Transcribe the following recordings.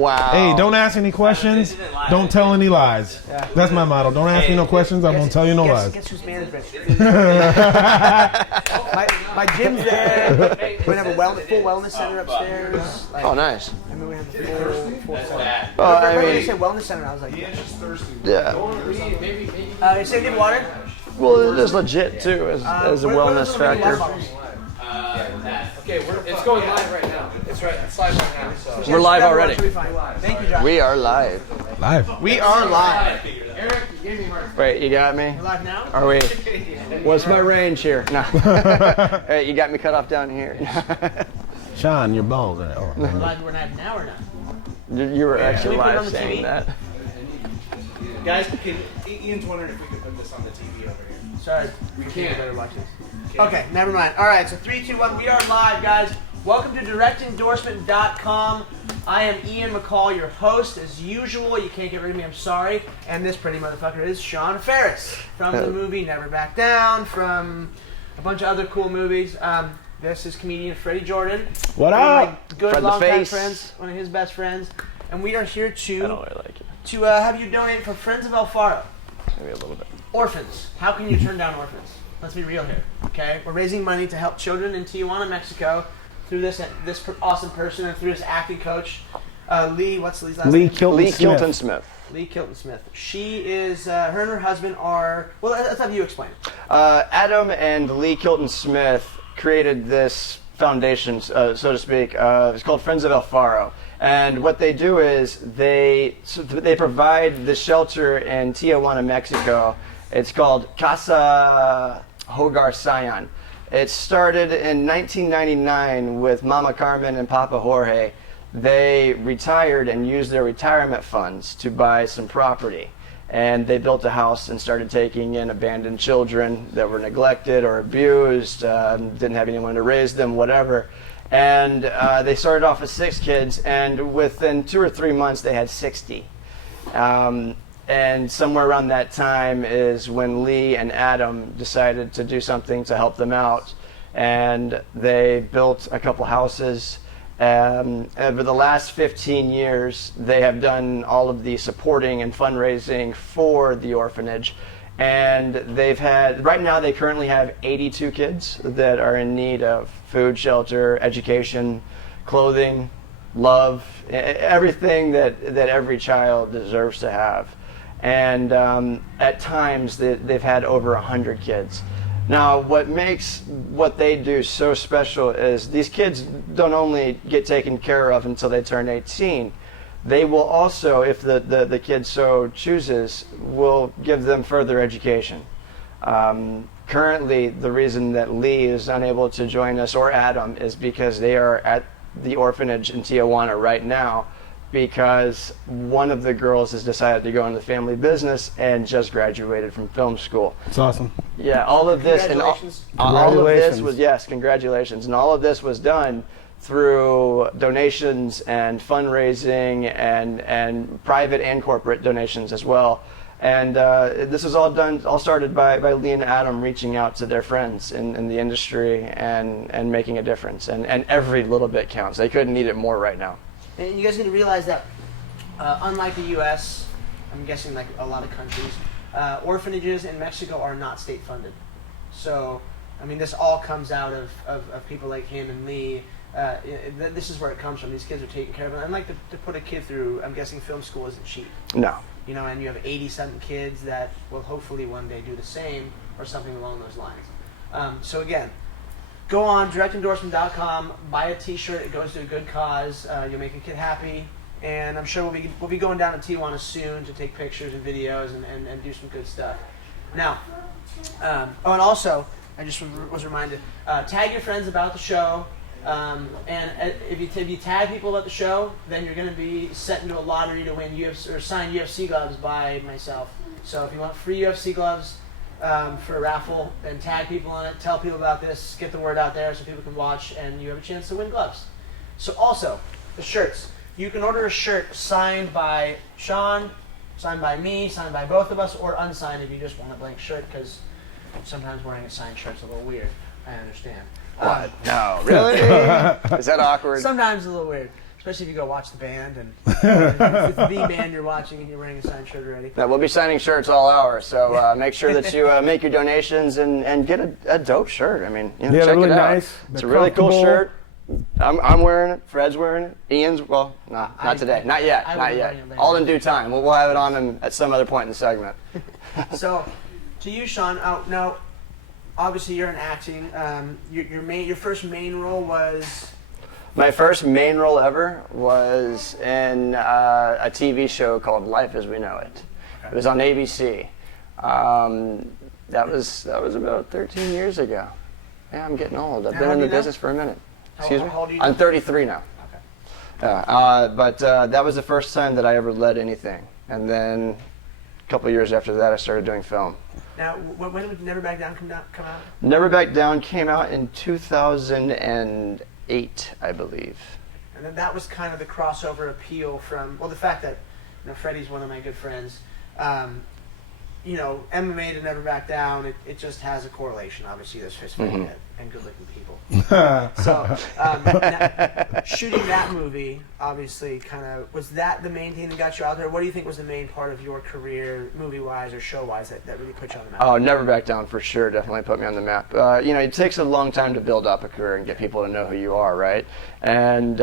Wow. Hey, don't ask any questions. Don't tell any lies. Yeah. That's my motto. Don't ask me no questions. I won't tell you no lies. Guess who's management? my gym's there. We have a full wellness center upstairs. Like, Oh, nice. I mean, we have a full center. Oh, I When you mean, said wellness center, I was like, yeah. you say need water? Well, it is legit too as a wellness factor. Okay, it's going live right now. It's live right now. So. We're live already. Thank you, Josh. We are live. Live. We are live. Eric, you gave me my. Wait, you got me? We're live now? Are we? What's my range here? No. Hey, you got me cut off down here. Sean, your balls are. Oh, We're live now or not? You were actually Can we put it on live the saying TV? that. Guys, Ian's wondering if we could put this on the TV over here. Sorry. We can't. Better watch this. Okay, never mind. All right, so 3, 2, 1. We are live, guys. Welcome to DirectEndorsement.com. I am Ian McCall, your host. As usual, you can't get rid of me. I'm sorry. And this pretty motherfucker is Sean Farris from the movie Never Back Down, from a bunch of other cool movies. This is comedian Freddie Jordan. What One of up? my good Fred the longtime Face. friends, one of his best friends. And we are here I to don't really like it. have you donate for Friends of El Faro. Maybe a little bit. Orphans. How can you turn down orphans? Let's be real here, okay? We're raising money to help children in Tijuana, Mexico, through this awesome person and through this acting coach, Lee. What's Lee's last Lee name? Kilton Lee Smith. Kilton Smith. Lee Kilton Smith. She is. Her and her husband are. Well, let's have you explain it. Adam and Lee Kilton Smith created this foundation, so to speak. It's called Friends of El Faro. And what they do is they provide the shelter in Tijuana, Mexico. It's called Casa Hogar Sion. It started in 1999 with Mama Carmen and Papa Jorge. They retired and used their retirement funds to buy some property. And they built a house and started taking in abandoned children that were neglected or abused, didn't have anyone to raise them, whatever. And they started off with 6 kids, and within 2 or 3 months they had 60. And somewhere around that time is when Lee and Adam decided to do something to help them out. And they built a couple houses. Over the last 15 years, they have done all of the supporting and fundraising for the orphanage. And right now they currently have 82 kids that are in need of food, shelter, education, clothing, love, everything that every child deserves to have. And at times they've had over 100 kids. Now, what makes what they do so special is these kids don't only get taken care of until they turn 18. They will also, if the kid so chooses, will give them further education. Currently, the reason that Lee is unable to join us, or Adam, is because they are at the orphanage in Tijuana right now, because one of the girls has decided to go into family business and just graduated from film school. It's awesome. Yeah, all of this and all of this Congratulations. was, yes, congratulations, and all of this was done through donations and fundraising and private and corporate donations as well. And this is all started by Lee and Adam reaching out to their friends in the industry and making a difference. And every little bit counts. They couldn't need it more right now. And you guys need to realize that, unlike the U.S., I'm guessing like a lot of countries, orphanages in Mexico are not state funded. So, I mean, this all comes out of people like him and Lee. This is where it comes from. These kids are taken care of. And like to put a kid through, I'm guessing film school isn't cheap. No. You know, and you have 80-something kids that will hopefully one day do the same or something along those lines. So again, go on DirectEndorsement.com, buy a T-shirt. It goes to a good cause. You'll make a kid happy, and I'm sure we'll be going down to Tijuana soon to take pictures and videos and do some good stuff. Now, and also I just was reminded, tag your friends about the show. And if you tag people about the show, then you're going to be set into a lottery to win UFC or sign UFC gloves by myself. So if you want free UFC gloves for a raffle, then tag people on it, tell people about this, get the word out there so people can watch, and you have a chance to win gloves. So also, the shirts. You can order a shirt signed by Sean, signed by me, signed by both of us, or unsigned if you just want a blank shirt, because sometimes wearing a signed shirt's a little weird. I understand. What? No, really? Is that awkward? Sometimes a little weird. Especially if you go watch the band and it's the band you're watching and you're wearing a signed shirt already. Yeah, we'll be signing shirts all hour, so make sure that you make your donations and get a dope shirt. I mean, check really it out. nice. It's a They're really cool comfortable. shirt. I'm wearing it. Fred's wearing it. Ian's, well, not today. Not yet. I Not will yet. bring it later. All in due time. We'll have it on him at some other point in the segment. So, to you, Sean. Now, obviously you're in acting. Your first main role was. My first main role ever was in a TV show called Life as We Know It. It was on ABC. That was about 13 years ago. Yeah, I'm getting old. I've How been old in are the you business for a minute. Excuse me? How old are you I'm now? 33 now. Okay. But that was the first time that I ever led anything. And then a couple of years after that, I started doing film. Now, when did Never Back Down come out? Never Back Down came out in 2008, I believe. And then that was kind of the crossover appeal from, well, the fact that, Freddie's one of my good friends. MMA to Never Back Down, it just has a correlation. Obviously, there's fist fighting and good-looking people. So, shooting that movie, obviously, was that the main thing that got you out there? What do you think was the main part of your career, movie-wise or show-wise, that really put you on the map? Oh, Never Back Down for sure. Definitely put me on the map. It takes a long time to build up a career and get people to know who you are, right? And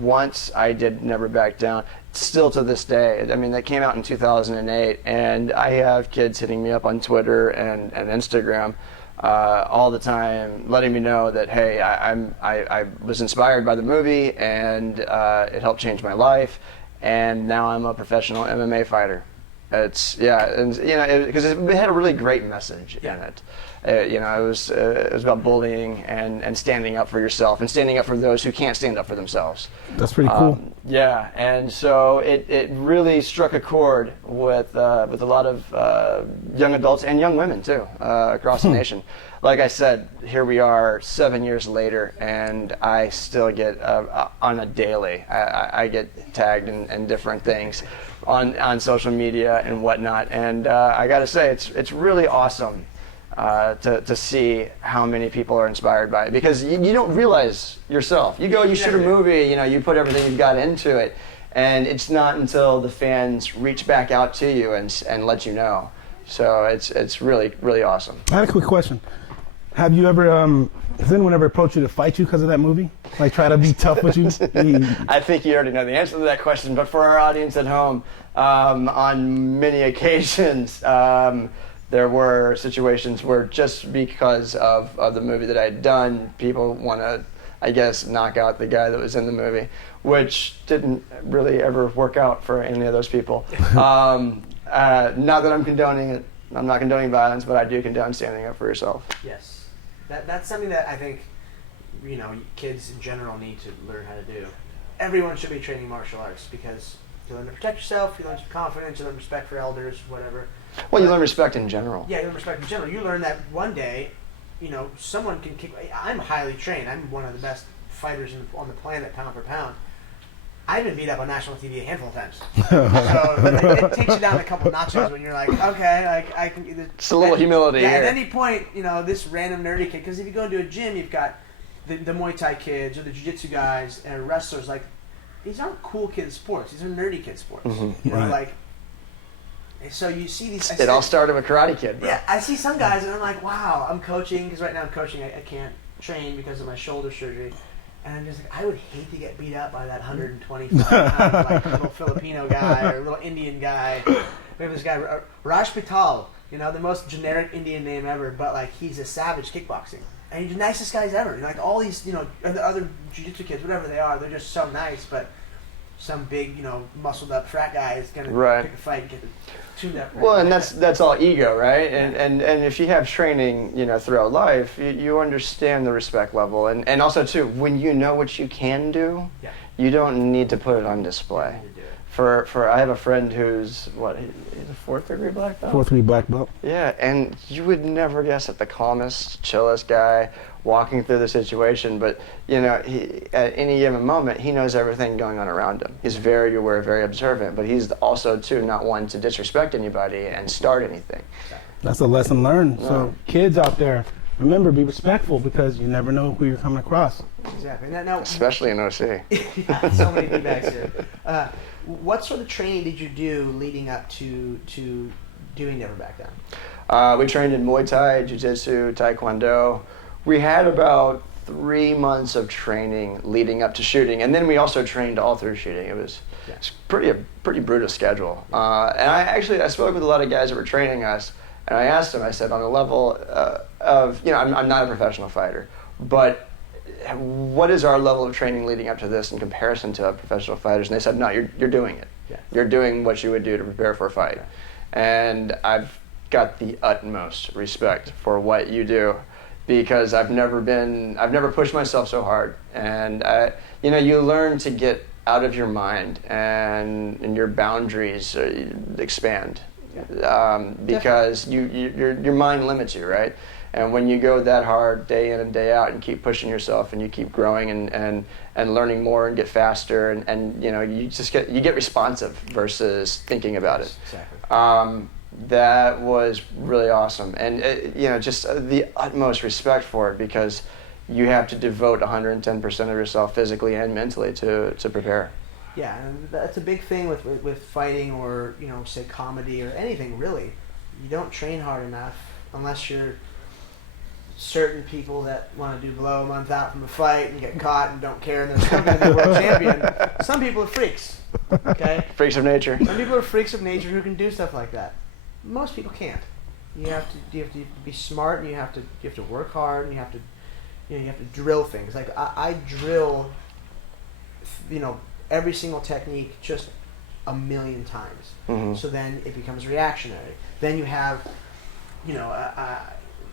once I did Never Back Down, still to this day, I mean, that came out in 2008, and I have kids hitting me up on Twitter and Instagram all the time, letting me know that, hey, I was inspired by the movie, and it helped change my life, and now I'm a professional MMA fighter. Because it had a really great message in it. It was about bullying and standing up for yourself and standing up for those who can't stand up for themselves. That's pretty cool. Yeah, and so it really struck a chord with a lot of young adults and young women too across the nation. Like I said, here we are 7 years later, and I still get on a daily. I get tagged in different things on social media and whatnot, and I got to say it's really awesome. To see how many people are inspired by it, because you don't realize yourself. You shoot a movie, you put everything you've got into it, and it's not until the fans reach back out to you and let you know. So it's really, really awesome. I had a quick question. Have you ever, has anyone ever approached you to fight you because of that movie? Like try to be tough with you? I think you already know the answer to that question, but for our audience at home, on many occasions, there were situations where just because of the movie that I had done, people want to, I guess, knock out the guy that was in the movie, which didn't really ever work out for any of those people. Not that I'm condoning it. I'm not condoning violence, but I do condone standing up for yourself. Yes. That's something that I think, kids in general need to learn how to do. Everyone should be training martial arts because you learn to protect yourself, you learn some confidence, you learn respect for elders, whatever. Well, you learn respect in general. Yeah, you learn respect in general. You learn that one day, someone can kick. I'm highly trained. I'm one of the best fighters on the planet, pound for pound. I've been beat up on national TV a handful of times. So it takes you down a couple notches when you're like, okay, I can. It's a little humility yeah, here. At any point, this random nerdy kid, because if you go into a gym, you've got the Muay Thai kids or the Jiu-Jitsu guys and wrestlers. Like, these aren't cool kid sports. These are nerdy kid sports. Mm-hmm. Right. So you see these. It all started with Karate Kid, bro. Yeah, I see some guys and I'm like, wow, I'm coaching, because right now I'm coaching. I can't train because of my shoulder surgery. And I'm just like, I would hate to get beat up by that 125-pound little Filipino guy or little Indian guy. We have this guy, Raj Patel, the most generic Indian name ever, but he's a savage kickboxing. And he's the nicest guys ever. All these, the other jiu-jitsu kids, whatever they are, they're just so nice, but some big, muscled up frat guy is going to pick a fight and get tuned up. Well, and that's all ego, right? And if you have training, throughout life, you understand the respect level, and also too, when you know what you can do, you don't need to put it on display. For I have a friend who's he's a fourth degree black belt. Fourth degree black belt. Yeah, and you would never guess that the calmest, chillest guy walking through the situation, but he, at any given moment, he knows everything going on around him. He's very aware, very observant, but he's also too not one to disrespect anybody and start anything. That's a lesson learned. So kids out there, remember, be respectful because you never know who you're coming across. Exactly. Now, Especially in OC. so many D-bags here. What sort of training did you do leading up to doing Never Back Down? We trained in Muay Thai, Jiu-Jitsu, Taekwondo. We had about 3 months of training leading up to shooting, and then we also trained all through shooting. It was it's a pretty brutal schedule. And I spoke with a lot of guys that were training us, and I asked them, I said, on a level of, I'm not a professional fighter, but what is our level of training leading up to this in comparison to professional fighters? And they said, no, you're doing it. Yeah. You're doing what you would do to prepare for a fight. Yeah. And I've got the utmost respect for what you do, because I've never pushed myself so hard. And you learn to get out of your mind, and your boundaries expand, because your mind limits you, right? And when you go that hard day in and day out and keep pushing yourself and you keep growing and learning more and get faster, and you get responsive versus thinking about it. Exactly. That was really awesome, and just the utmost respect for it, because you have to devote 110% of yourself physically and mentally to prepare. Yeah, and that's a big thing with fighting, or say comedy or anything really. You don't train hard enough unless you're certain people that want to do blow a month out from a fight and get caught and don't care and they're still going to be world champion. Some people are freaks. Okay. Freaks of nature. Some people are freaks of nature who can do stuff like that. Most people can't. You have to be smart, and you have to work hard, and you have to drill things. Like I drill, every single technique just a million times. Mm-hmm. So then it becomes reactionary. Then you have,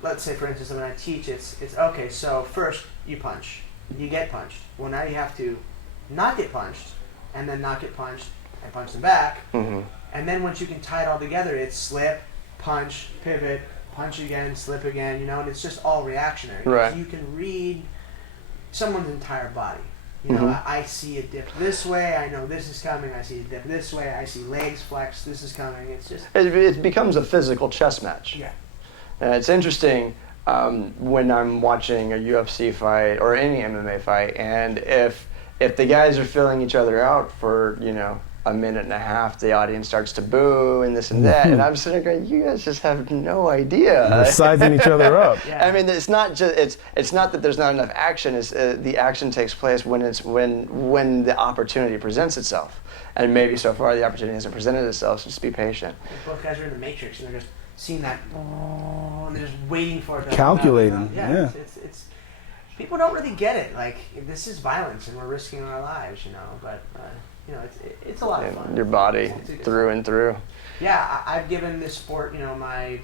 let's say for instance when I teach, it's okay. So first you punch, you get punched. Well, now you have to not get punched, and then not get punched and punch them back. Mm-hmm. And then once you can tie it all together, it's slip, punch, pivot, punch again, slip again, and it's just all reactionary. Right. You can read someone's entire body. Mm-hmm. I see a dip this way, I know this is coming, I see a dip this way, I see legs flex, this is coming. It's just... It becomes a physical chess match. Yeah. It's interesting when I'm watching a UFC fight or any MMA fight, and if the guys are filling each other out for, a minute and a half, the audience starts to boo and this and that, and I'm sitting there going, you guys just have no idea. They're sizing each other up. Yeah. I mean, it's not that there's not enough action. It's the action takes place when the opportunity presents itself, and maybe so far the opportunity hasn't presented itself. So just be patient. Both guys are in the Matrix, and they're just seeing that, and they're just waiting for it to calculating. Yeah. It's people don't really get it. Like, this is violence, and we're risking our lives, but. It's a lot of fun. Your body, through and through. Yeah, I've given this sport, the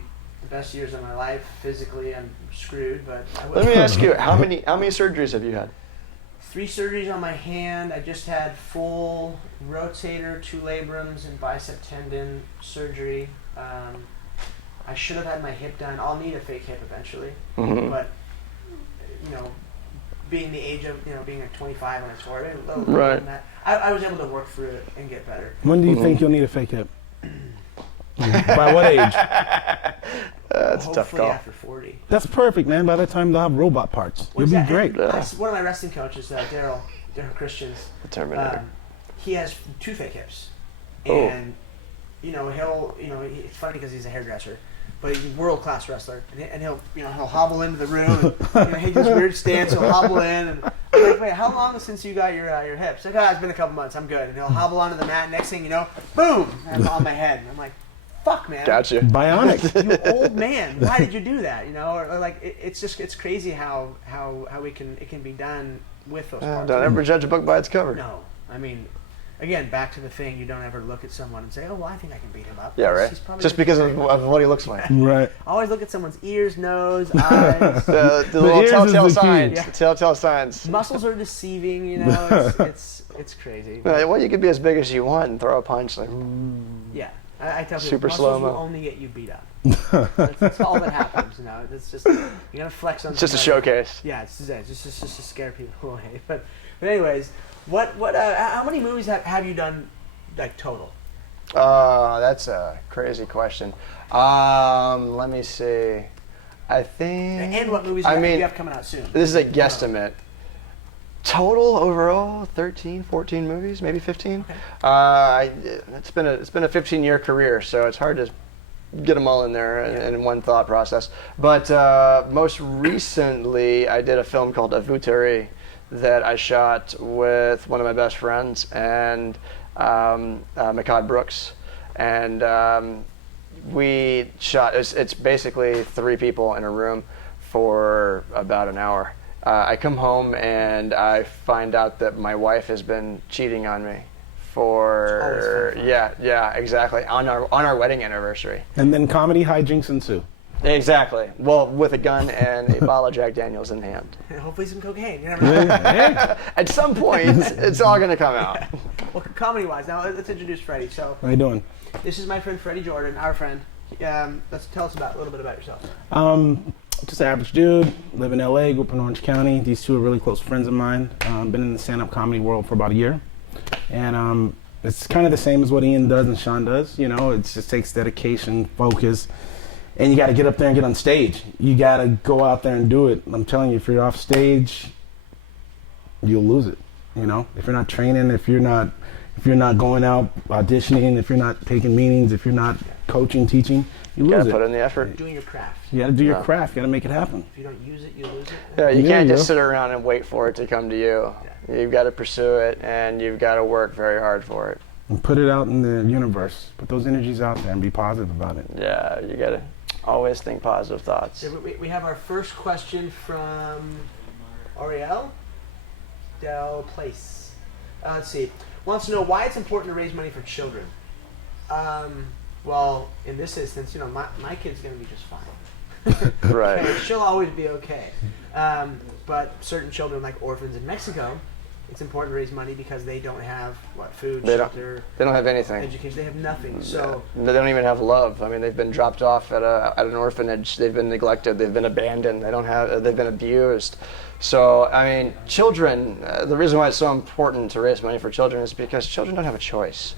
best years of my life. Physically, I'm screwed, but let me ask you, how many surgeries have you had? 3 surgeries on my hand. I just had full rotator, 2 labrums, and bicep tendon surgery. I should have had my hip done. I'll need a fake hip eventually, but being the age of being like 25 when I tore it, a little right. Than that, I was able to work through it and get better. When do you think you'll need a fake hip? By what age? That's a tough call. After 40. That's perfect, man. By that time they'll have robot parts. You'll be great. One of my wrestling coaches, Daryl Christians, the Terminator. He has 2 fake hips, and it's funny because he's a hairdresser. But he's a world-class wrestler, and he'll hobble into the room, and he does weird stance. He'll hobble in, and I'm like, wait, how long since you got your hips? Like, it's been a couple months. I'm good. And he'll hobble onto the mat. Next thing you know, boom, I'm on my head. And I'm like, fuck, man. Gotcha. Bionic. You old man. Why did you do that? Or like, it's crazy how it can be done with those parts. Don't ever judge a book by its cover. No, I mean. Again, back to the thing, you don't ever look at someone and say, oh, well, I think I can beat him up. Yeah, right. Just because of what he looks like. Right. Always look at someone's ears, nose, eyes. the little telltale signs. Yeah. Telltale signs. Muscles are deceiving, it's crazy. Well, you could be as big as you want and throw a punch like. Yeah, I tell people, super muscles slow-mo. will only get you beat up. That's all that happens, It's just, you gotta flex on. It's just a showcase. Yeah, it's just to scare people away. But anyways. How many movies have you done, like, total? That's a crazy question. Let me see. I think. And what movies I you mean, have coming out soon? this is a guesstimate. Total overall 13, 14 movies, maybe 15. Okay. It's been a 15-year career, so it's hard to get them all in there in one thought process. But most recently, I did a film called Avutari that I shot with one of my best friends and Mikad Brooks, and we shot. It's basically 3 people in a room for about an hour. I come home and I find out that my wife has been cheating on me for exactly on our wedding anniversary. And then comedy hijinks ensue. Exactly. Well, with a gun and a bottle of Jack Daniels in hand. And hopefully some cocaine. You never know. At some point, it's all going to come out. Well, comedy-wise, now let's introduce Freddie. So How you doing? this is my friend Freddie Jordan, our friend. Let's tell us a little bit about yourself. Just an average dude, live in LA, grew up in Orange County. These two are really close friends of mine. Been in the stand-up comedy world for about a year. And it's kind of the same as what Ian does and Sean does. You know, it just takes dedication, focus, and you got to get up there and get on stage. You got to go out there and do it. I'm telling you, if you're off stage, you'll lose it. You know, if you're not training, if you're not going out auditioning, if you're not taking meetings, if you're not coaching, teaching, you lose Got to it. put in the effort. Doing your craft. You got to do your craft. You got to make it happen. If you don't use it, you lose it. Yeah, you There can't you just go. sit around and wait for it to come to you. You've got to pursue it, and you've got to work very hard for it. And put it out in the universe. Put those energies out there and be positive about it. Yeah, you got to always think positive thoughts. So we have our first question from Ariel Del Place. Let's see. Wants to know why it's important to raise money for children. Well, in this instance, my kid's going to be just fine. Right. Okay, she'll always be okay. But certain children, like orphans in Mexico, it's important to raise money because they don't have food, shelter, They don't have anything. education. They have nothing. So They don't even have love. I mean, they've been dropped off at an orphanage. They've been neglected. They've been abandoned. They've been abused. So, I mean, children, the reason why it's so important to raise money for children is because children don't have a choice.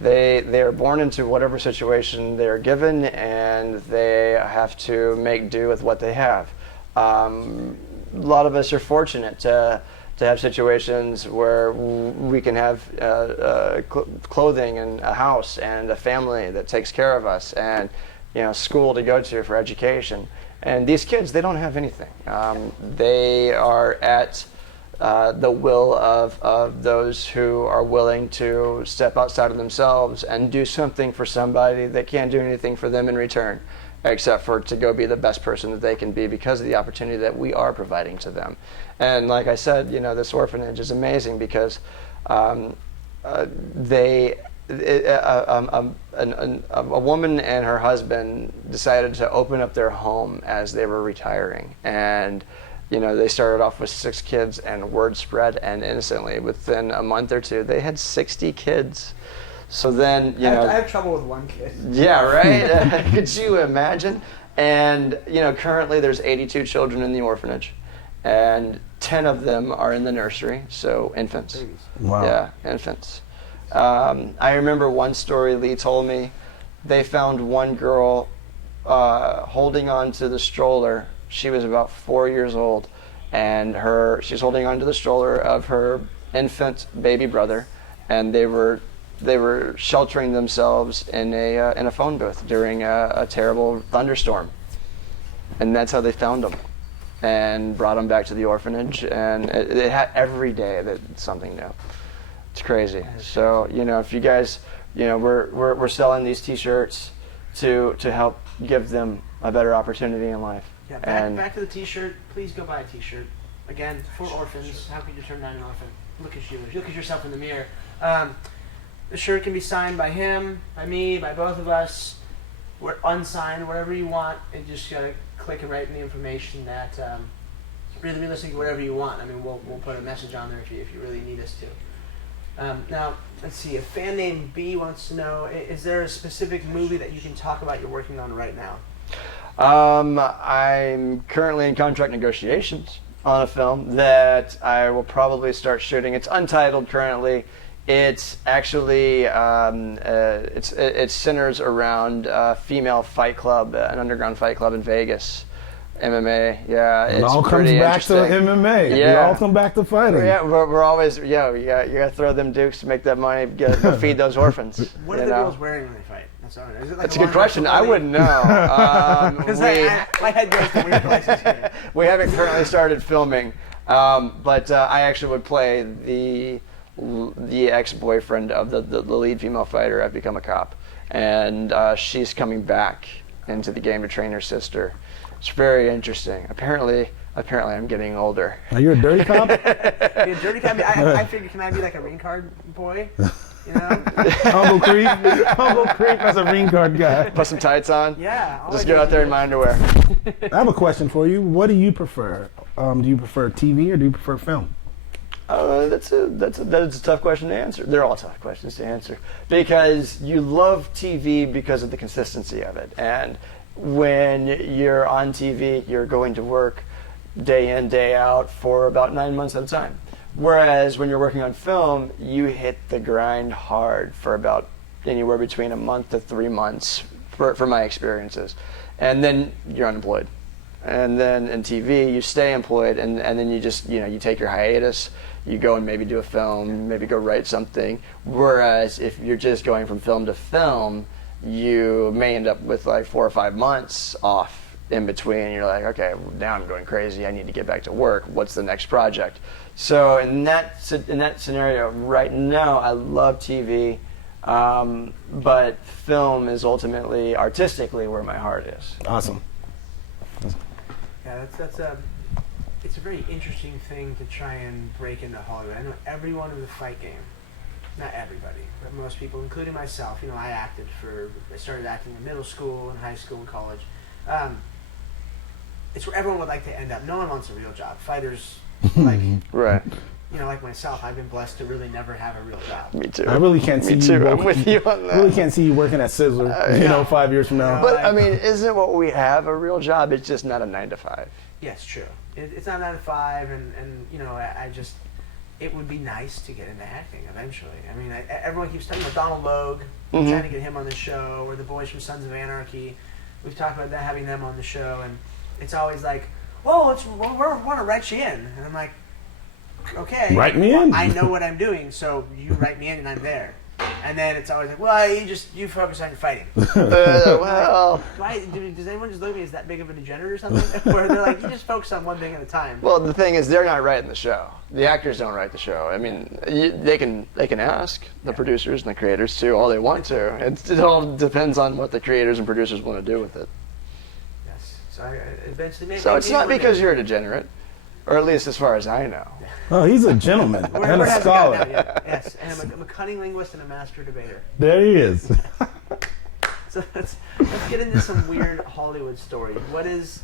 They are born into whatever situation they're given, and they have to make do with what they have. A lot of us are fortunate to have situations where we can have clothing and a house and a family that takes care of us, and school to go to for education. And these kids, they don't have anything. They are at the will of those who are willing to step outside of themselves and do something for somebody that can't do anything for them in return, except for to go be the best person that they can be because of the opportunity that we are providing to them. And like I said, this orphanage is amazing because a woman and her husband decided to open up their home as they were retiring, and they started off with 6 kids, and word spread, and instantly within a month or two they had 60 kids. So then I have trouble with one kid. Yeah, right. Could you imagine? And currently there's 82 children in the orphanage, and 10 of them are in the nursery, so infants. Babies. Wow. Yeah, infants. I remember one story Lee told me. They found one girl holding on to the stroller. She was about 4 years old, and she's holding on to the stroller of her infant baby brother, and they were sheltering themselves in a phone booth during a terrible thunderstorm, and that's how they found them and brought them back to the orphanage. And it had every day that something new. It's crazy. So if you guys, we're selling these T-shirts to help give them a better opportunity in life. Yeah, back to the T-shirt. Please go buy a T-shirt. Again, for orphans. How could you turn down an orphan? Look at you. Look at yourself in the mirror. The shirt can be signed by him, by me, by both of us. We're unsigned, whatever you want, and just gotta click and write in the information that really realistically whatever you want. I mean, we'll put a message on there if you really need us to. Now, let's see. A fan named B wants to know: is there a specific movie that you can talk about you're working on right now? I'm currently in contract negotiations on a film that I will probably start shooting. It's untitled currently. It's actually it centers around a female fight club, an underground fight club in Vegas, MMA, yeah. It it's all comes pretty back to interesting. MMA. It Yeah. all comes back to fighting. Yeah, we're always, you gotta throw them dukes to make that money, feed those orphans. What are the girls wearing when they fight? That's all right. Is it like That's a good question. I wouldn't know. Because my head goes to weird places here. We haven't currently started filming, but I actually would play the ex-boyfriend of the lead female fighter. I've become a cop, and she's coming back into the game to train her sister. It's very interesting. Apparently I'm getting older. Are you a dirty cop? Be a dirty guy. I figured, can I be like a ring card boy? You know? Humble Creek as a ring card guy. Put some tights on. Yeah. Just get out there in my underwear. I have a question for you. What do you prefer? Do you prefer TV or do you prefer film? That is a tough question to answer. They're all tough questions to answer because you love TV because of the consistency of it. And when you're on TV, you're going to work day in, day out for about 9 months at a time. Whereas when you're working on film, you hit the grind hard for about anywhere between a month to 3 months for my experiences. And then you're unemployed. And then in TV, you stay employed, and then you just, you take your hiatus, you go and maybe do a film, maybe go write something. Whereas if you're just going from film to film, you may end up with like 4 or 5 months off in between. You're like, okay, now I'm going crazy. I need to get back to work. What's the next project? So in that scenario, right now, I love TV, but film is ultimately, artistically, where my heart is. Awesome. Yeah, it's a very interesting thing to try and break into Hollywood. I know everyone in the fight game, not everybody, but most people, including myself. I started acting in middle school and high school and college. It's where everyone would like to end up. No one wants a real job. Fighters, like Right. like myself, I've been blessed to really never have a real job. Me too. I really can't see Me you. too. I'm with you on that. I really can't see you working at Sizzler, 5 years from now. But I mean, isn't what we have a real job? It's just not a 9 to 5. Yes, true. It's not 9 to 5, and it would be nice to get into acting eventually. I mean, everyone keeps talking about Donald Logue, trying to get him on the show, or the boys from Sons of Anarchy. We've talked about having them on the show, and it's always like, well, we want to write you in. And I'm like, okay. Write me in. I know what I'm doing, so you write me in and I'm there. And then it's always like, well, you focus on your fighting. Well, Does anyone just look at me as that big of a degenerate or something? Where they're like, you just focus on one thing at a time. well, the thing is, they're not writing the show. The actors don't write the show. I mean, they can ask the producers and the creators to all they want to. It all depends on what the creators and producers want to do with it. Yes. So I eventually So it's not because you're a degenerate, or at least as far as I know. Oh, he's a gentleman and a scholar. Yes, and I'm a cunning linguist and a master debater. There he is. So let's get into some weird Hollywood stories. What has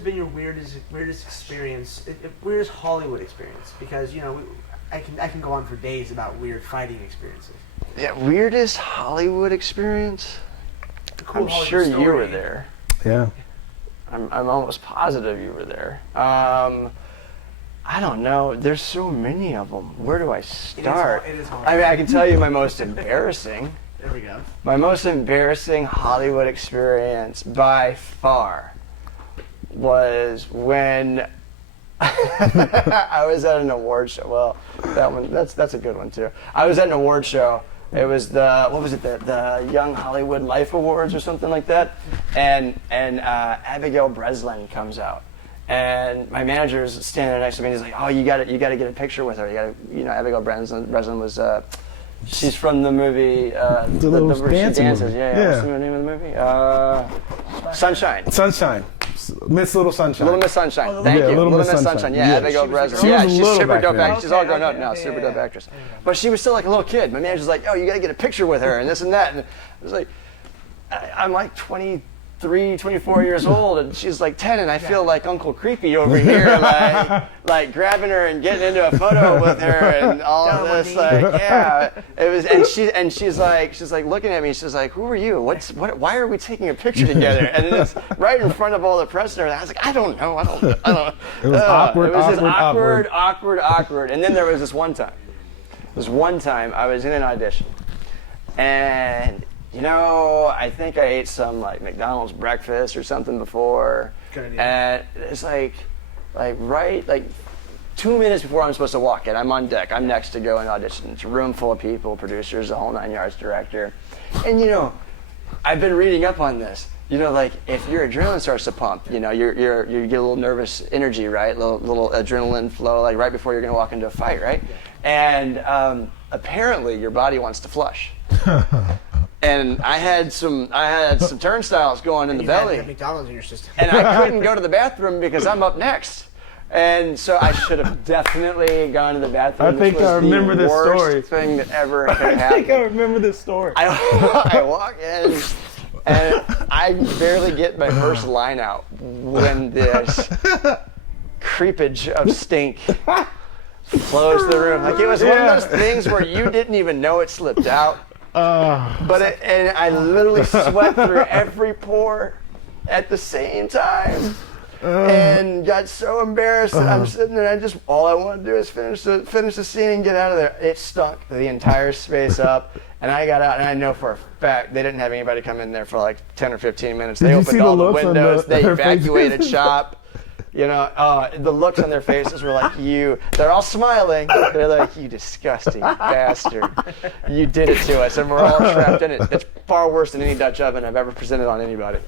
been your weirdest experience, weirdest Hollywood experience? Because I can go on for days about weird fighting experiences. Yeah, weirdest Hollywood experience? Cool I'm Hollywood sure you story. were there. Yeah. I'm almost positive you were there. I don't know. There's so many of them. Where do I start? It is hard. I mean, I can tell you my most embarrassing. There we go. My most embarrassing Hollywood experience by far was when I was at an award show. Well, that's a good one too. I was at an award show. It was the Young Hollywood Life Awards or something like that, and Abigail Breslin comes out, and my manager is standing next to me, and he's like, "Oh, you got to get a picture with her. Abigail Breslin was she's from the movie The little where she dancing dances. movie. Yeah. What's the name of the movie? Sunshine. Sunshine. Miss Little Sunshine. Little Miss Sunshine. Thank you. Little Little Miss Miss Sunshine. Sunshine. Yeah, Yeah. Abigail She was Breslin. a girl? Yeah, She was she's little super back dope then. actress. She's all Okay, grown up okay, now. yeah, Super yeah, dope yeah. actress. But she was still like a little kid. My manager's like, "Oh, you got to get a picture with her and this and that." And I was like, I'm like 23, 24 years old, and she's like 10, and I feel like Uncle Creepy over here, like grabbing her and getting into a photo with her and all of this. Like, yeah, it was, and she's like looking at me. She's like, "Who are you? Why are we taking a picture together?" And it's right in front of all the press and everything. I was like, I don't know. It was awkward, It was just awkward. awkward. And then there was this one time. I was in an audition, and I think I ate some like McDonald's breakfast or something before. Good idea. And it's like 2 minutes before I'm supposed to walk in, I'm on deck. I'm next to go and audition. It's a room full of people, producers, the whole 9 yards, director. And I've been reading up on this. Like if your adrenaline starts to pump, you get a little nervous energy, right? Little adrenaline flow, like right before you're going to walk into a fight, right? And apparently your body wants to flush. And I had some turnstiles going in the belly. You had McDonald's in your system. And I couldn't go to the bathroom because I'm up next. And so I should have definitely gone to the bathroom. I think I remember this story. The worst thing that ever could have happened. I think I remember this story. I walk in, and I barely get my first line out when this creepage of stink flows the room. Like it was one of those things where you didn't even know it slipped out. And I literally sweat through every pore at the same time. And got so embarrassed that I'm sitting there. All I want to do is finish the scene and get out of there. It stunk the entire space up, and I got out. And I know for a fact they didn't have anybody come in there for like 10 or 15 minutes. They opened all the windows. They evacuated shop. The looks on their faces were like, they're all smiling. They're like, you disgusting bastard. You did it to us, and we're all trapped in it. It's far worse than any Dutch oven I've ever presented on anybody.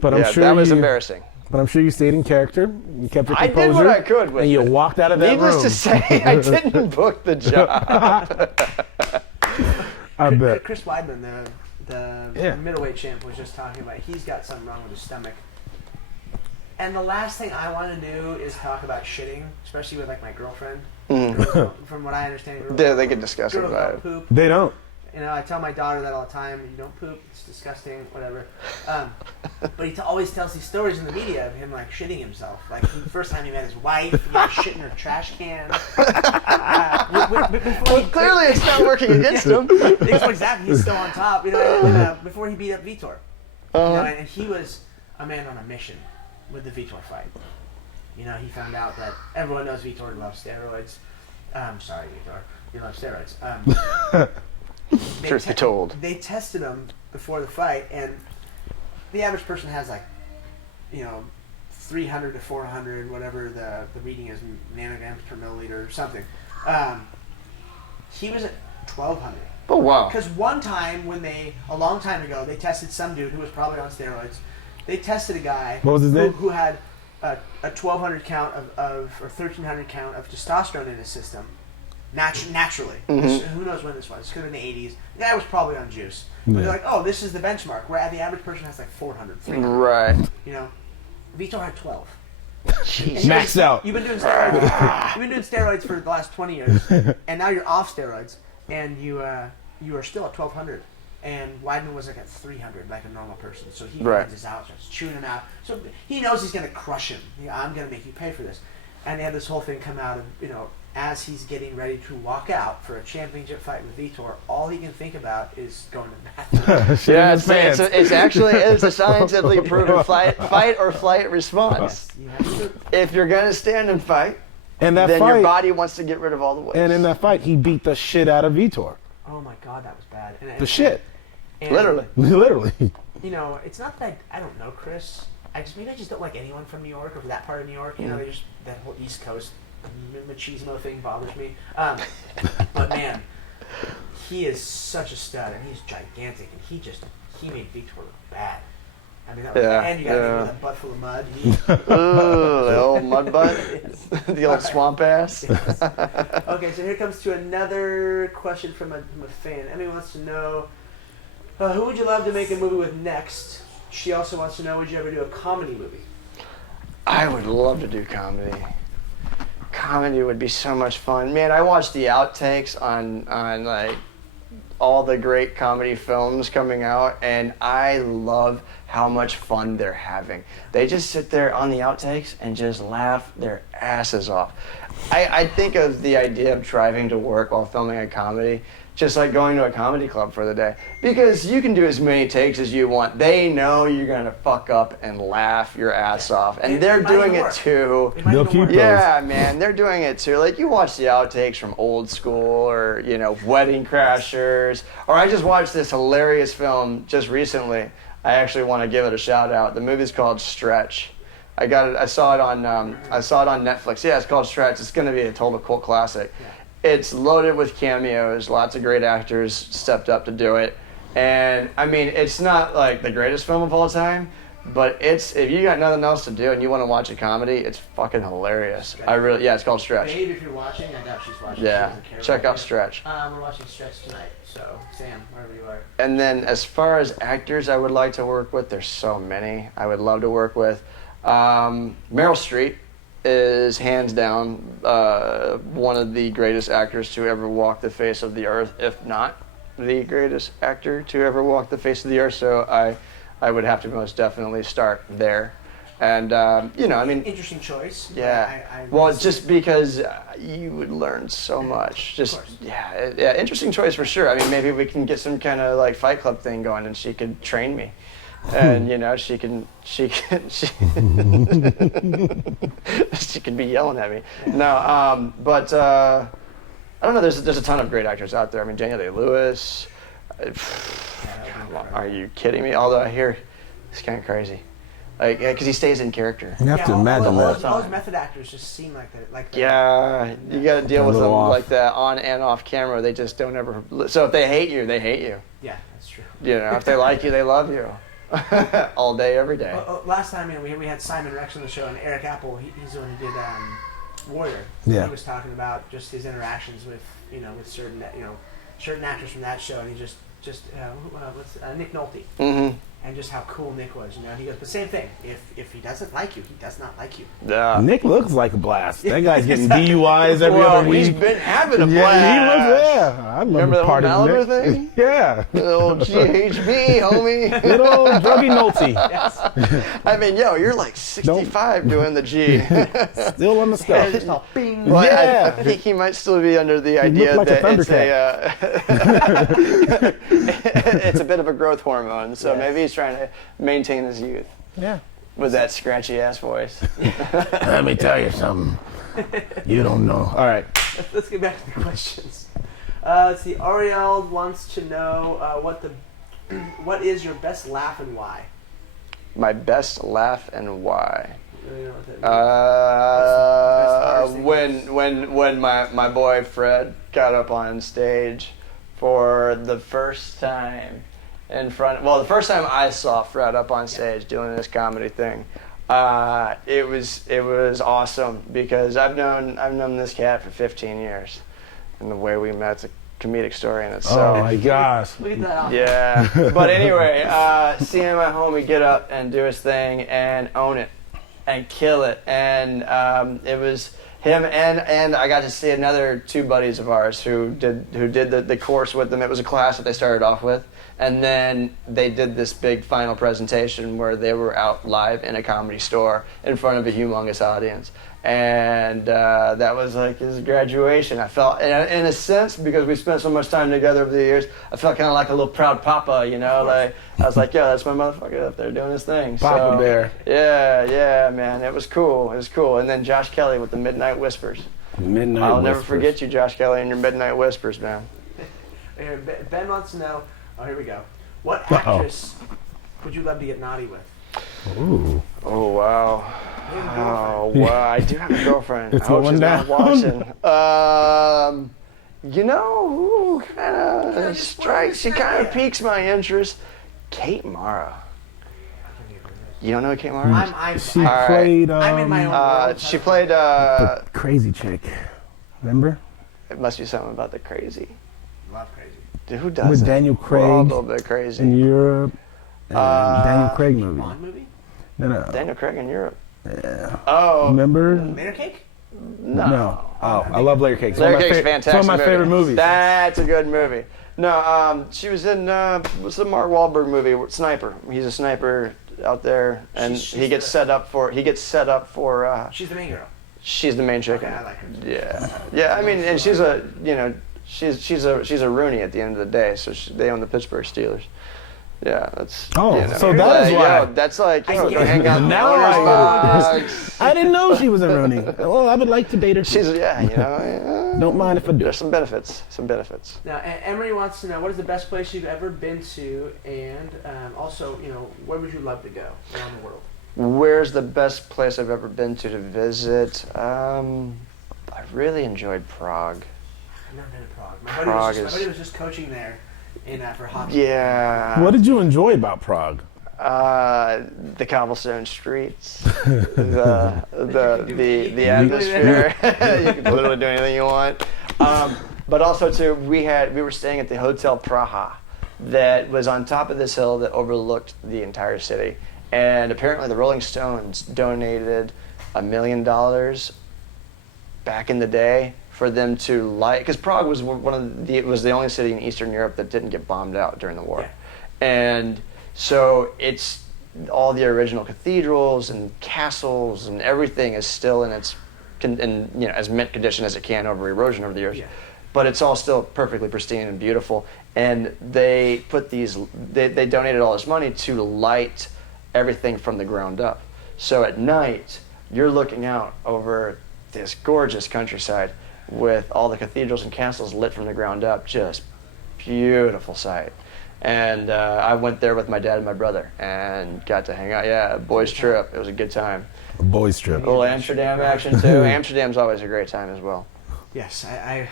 But I'm sure that was embarrassing. But I'm sure you stayed in character. You kept your composure. I did what I could with and you it. walked out of that Needless room. to say, I didn't book the job. I bet. Chris Weidman, the middleweight champ, was just talking about he's got something wrong with his stomach. And the last thing I want to do is talk about shitting, especially with like my girlfriend. From what I understand, They get disgusted girls by don't it. poop. They don't. I tell my daughter that all the time. You don't poop. It's disgusting. Whatever. But he always tells these stories in the media of him like shitting himself. Like the first time he met his wife, he was shitting her trash can. Clearly, it's not working against him. Exactly. He's still on top. Before he beat up Vitor. And he was a man on a mission with the Vitor fight. He found out that everyone knows Vitor loves steroids. Sorry, Vitor, you love steroids. Truth be told, they tested him before the fight, and the average person has 300 to 400, whatever the reading is, nanograms per milliliter or something. He was at 1,200. Oh wow! Because one time a long time ago, they tested some dude who was probably on steroids. They tested a guy who had a 1,200 count or 1,300 count of testosterone in his system. Naturally. Who knows when this was? It could have been the 80s. The guy was probably on juice. But they're like, this is the benchmark, where the average person has 400, 300. Right. Vitor had 12. Maxed out. You've been doing steroids for the last 20 years, and now you're off steroids, and you are still at 1,200. And Weidman was at 300, like a normal person. So he finds his out, starts chewing him out. So he knows he's going to crush him. I'm going to make you pay for this. And they had this whole thing come out of, as he's getting ready to walk out for a championship fight with Vitor, all he can think about is going to the bathroom. It's actually a scientifically proven fight or flight response. If you're going to stand and fight, then your body wants to get rid of all the waste. And in that fight, he beat the shit out of Vitor. Oh my God, that was bad. Literally. Literally. It's not that I don't know Chris. I just don't like anyone from New York or from that part of New York. That whole East Coast machismo thing bothers me. But man, he is such a stud, and he's gigantic, and he made Vitor look bad. I mean, that was, and you got him with a butt full of mud. The old mud butt, the old swamp ass. Yes. Okay, so here comes to another question from a fan. Emmy wants to know, who would you love to make a movie with next? She also wants to know, would you ever do a comedy movie? I would love to do comedy. Comedy would be so much fun. Man, I watched the outtakes on like all the great comedy films coming out, and I love how much fun they're having. They just sit there on the outtakes and just laugh their asses off. I think of the idea of driving to work while filming a comedy just like going to a comedy club for the day. Because you can do as many takes as you want. They know you're going to fuck up and laugh your ass off. And they're doing it too. They'll keep those. Yeah, man, they're doing it too. Like, you watch the outtakes from Old School or, you know, Wedding Crashers. Or I just watched this hilarious film just recently. I actually want to give it a shout out. The movie's called Stretch. I saw it on Netflix. Yeah, it's called Stretch. It's going to be a total cult classic. It's loaded with cameos. Lots of great actors stepped up to do it. And, I mean, it's not, like, the greatest film of all time, but if you got nothing else to do and you want to watch a comedy, it's fucking hilarious. It's called Stretch. Babe, if you're watching, I doubt she's watching. Yeah, check out Stretch. We're watching Stretch tonight, so Sam, wherever you are. And then as far as actors I would like to work with, there's so many I would love to work with. Meryl Streep is hands down one of the greatest actors to ever walk the face of the earth, if not the greatest actor to ever walk the face of the earth. So I would have to most definitely start there. And, you know, I mean... Interesting choice. Yeah. Well, just because you would learn so much. Just, yeah, interesting choice for sure. I mean, maybe we can get some kind of, like, Fight Club thing going and she could train me. And, you know, she can she can be yelling at me. No, but I don't know. There's a ton of great actors out there. I mean, Daniel Day-Lewis. Are you kidding me? Although I hear he's kind of crazy, like, because he stays in character. You have to imagine that. All those method actors just seem like that. Yeah, you got to deal with them like that on and off camera. They just don't ever. So if they hate you, they hate you. Yeah, that's true. You know, if they like you, they love you. All day, every day. Last time, you know, we had Simon Rex on the show, and Eric Apple. He's the one who did Warrior. Yeah. He was talking about just his interactions with, you know, with certain actors from that show, and he just Nick Nolte. Mm-hmm. And just how cool Nick was, you know. He goes, the same thing. If he doesn't like you, he does not like you. Yeah. Nick looks like a blast. That guy's getting DUIs every other week. He's been having a blast. Yeah, I remember the part whole of Malibu thing? Yeah. Good old GHB, homie. Good old druggy Nolte. Yes. I mean, you're like 65 doing the G. Still on the stuff. Just all bing. Well, Yeah. I think he might still be under the idea like a that it's a bit of a growth hormone, so maybe he's trying to maintain his youth. Yeah. With that scratchy ass voice. Let me tell you something. You don't know. All right. Let's get back to the questions. Let's see. Ariel wants to know what is your best laugh and why? My best laugh and why? You really know what that means? When my boy Fred got up on stage for the first time the first time I saw Fred up on stage doing this comedy thing, it was awesome because I've known this cat for 15 years, and the way we met's a comedic story in itself. Oh my gosh. Look at that. Yeah. But anyway, seeing my homie get up and do his thing and own it and kill it, and it was him and I got to see another two buddies of ours who did the course with them. It was a class that they started off with, and then they did this big final presentation where they were out live in a Comedy Store in front of a humongous audience. And that was like his graduation. I felt, in a sense, because we spent so much time together over the years, I felt kind of like a little proud papa, you know? Like, I was like, yeah, that's my motherfucker up there doing his thing. Papa Bear. Yeah, man, it was cool. And then Josh Kelly with the Midnight Whispers. I'll never forget you, Josh Kelly, and your Midnight Whispers, man. Ben wants to know, here we go. What actress would you love to get naughty with? Ooh. Oh, wow. Oh, wow. I do have a girlfriend. It's I hope one she's down. not watching. You know, who kind of strikes, she kind of piques my interest. Kate Mara. You don't know Kate Mara? She played. I'm in my own world. She played. The crazy chick. Remember? It must be something about the crazy. Love crazy. Dude, who does With Daniel Craig. We're all a little bit crazy. In Europe. Daniel Craig movie. Bond movie? No. Daniel Craig in Europe. Yeah. Oh. Remember? Layer Cake? No. Oh, I love Layer Cake. Layer Cake's fantastic. It's one of my favorite movies. That's a good movie. No, she was in what's the Mark Wahlberg movie? Sniper. He's a sniper out there, and he gets set up for. She's the main girl. She's the main chicken. Okay, I like her. Yeah. I mean, and she's a she's a Rooney at the end of the day. So they own the Pittsburgh Steelers. Yeah, that's. Oh, you know, so that is why. Yo, that's like, I go get hang out in the Now owner's I box. I didn't know she was a Rooney. Well, I would like to date her. She's yeah. Don't mind if I do. There's some benefits. Now, Emery wants to know, what is the best place you've ever been to, and also, where would you love to go around the world? Where's the best place I've ever been to visit? I really enjoyed Prague. I've never been to Prague. Prague My is- buddy was just coaching there for hockey. Yeah. What did you enjoy about Prague? The cobblestone streets, the atmosphere. You can literally do anything you want. But also too, we were staying at the Hotel Praha, that was on top of this hill that overlooked the entire city. And apparently, the Rolling Stones donated $1 million back in the day for them to light, because Prague was it was the only city in Eastern Europe that didn't get bombed out during the war. Yeah. And so it's all the original cathedrals and castles and everything is still in its as mint condition as it can over erosion over the years. Yeah. But it's all still perfectly pristine and beautiful. And they put they donated all this money to light everything from the ground up. So at night, you're looking out over this gorgeous countryside with all the cathedrals and castles lit from the ground up. Just beautiful sight. And I went there with my dad and my brother and got to hang out. Yeah, boys trip. It was a good time. A boys trip. A little Amsterdam action too. Amsterdam's always a great time as well. Yes, I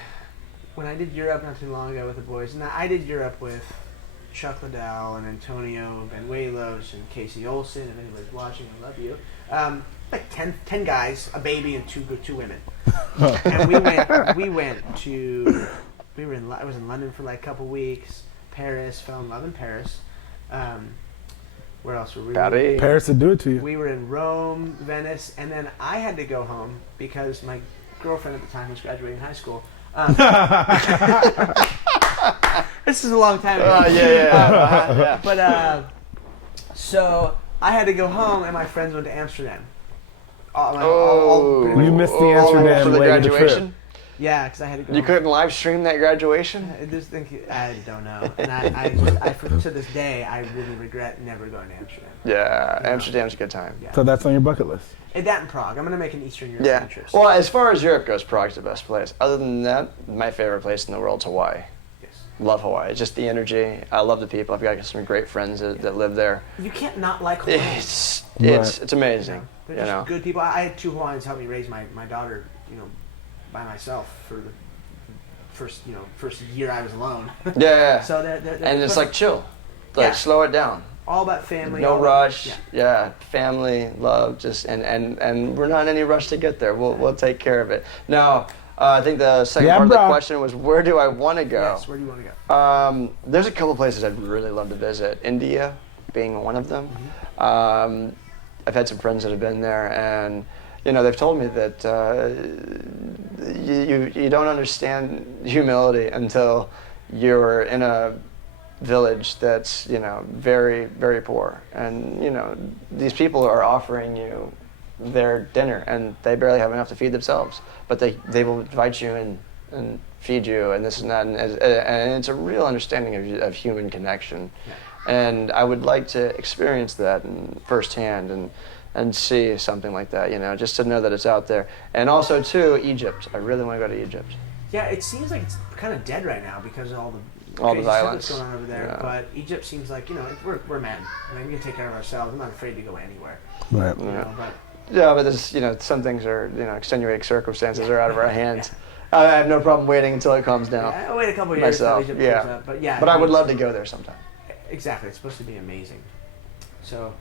when I did Europe not too long ago with the boys, and I did Europe with Chuck Liddell and Antonio Benuelos and Casey Olsen. If anybody's watching, I love you. Like 10 guys, a baby, and two women. And I was in London for like a couple weeks. Paris, fell in love in Paris. Where else were we? Paris. Paris would do it to you. We were in Rome, Venice, and then I had to go home because my girlfriend at the time was graduating high school. This is a long time ago. Yeah. But so I had to go home, and my friends went to Amsterdam. You missed the Amsterdam for the leg of the graduation. trip. Yeah, because I had to go. You home. couldn't live stream that graduation? I don't know, and to this day, I really regret never going to Amsterdam. Yeah, Amsterdam's a good time. Yeah. So that's on your bucket list. And that in Prague. I'm gonna make an Eastern European Yeah. trip. Well, as far as Europe goes, Prague's the best place. Other than that, my favorite place in the world is Hawaii. Yes. Love Hawaii. Just the energy. I love the people. I've got some great friends that live there. You can't not like Hawaii. It's amazing. They're You just know. good people. I had 2 Hawaiians help me raise my daughter, by myself for the first year I was alone. Yeah. So they're And it's like chill. Like Yeah. slow it down. all about family. No all rush. About, Yeah, family, love, just and we're not in any rush to get there. We'll take care of it. Now, I think the second part of the question was, where do I want to go? Yes, where do you want to go? There's a couple places I'd really love to visit. India being one of them. Mm-hmm. I've had some friends that have been there, and they've told me that you don't understand humility until you're in a village that's very, very poor, and these people are offering you their dinner and they barely have enough to feed themselves, but they will invite you and feed you and this and that, and it's a real understanding of human connection. And I would like to experience that firsthand and see something like that, just to know that it's out there. And also too, Egypt. I really want to go to Egypt. Yeah, it seems like it's kind of dead right now because of all the the crazy violence stuff that's going on over there. Yeah. But Egypt seems like we're men. I mean, we can take care of ourselves. I'm not afraid to go anywhere. Right. But Yeah, but there's some things are extenuating circumstances are out of our hands. I have no problem waiting until it calms down. I'll wait a couple of years until Myself, Egypt yeah. comes up. But yeah, But I would love to go there sometime. Exactly, it's supposed to be amazing. So,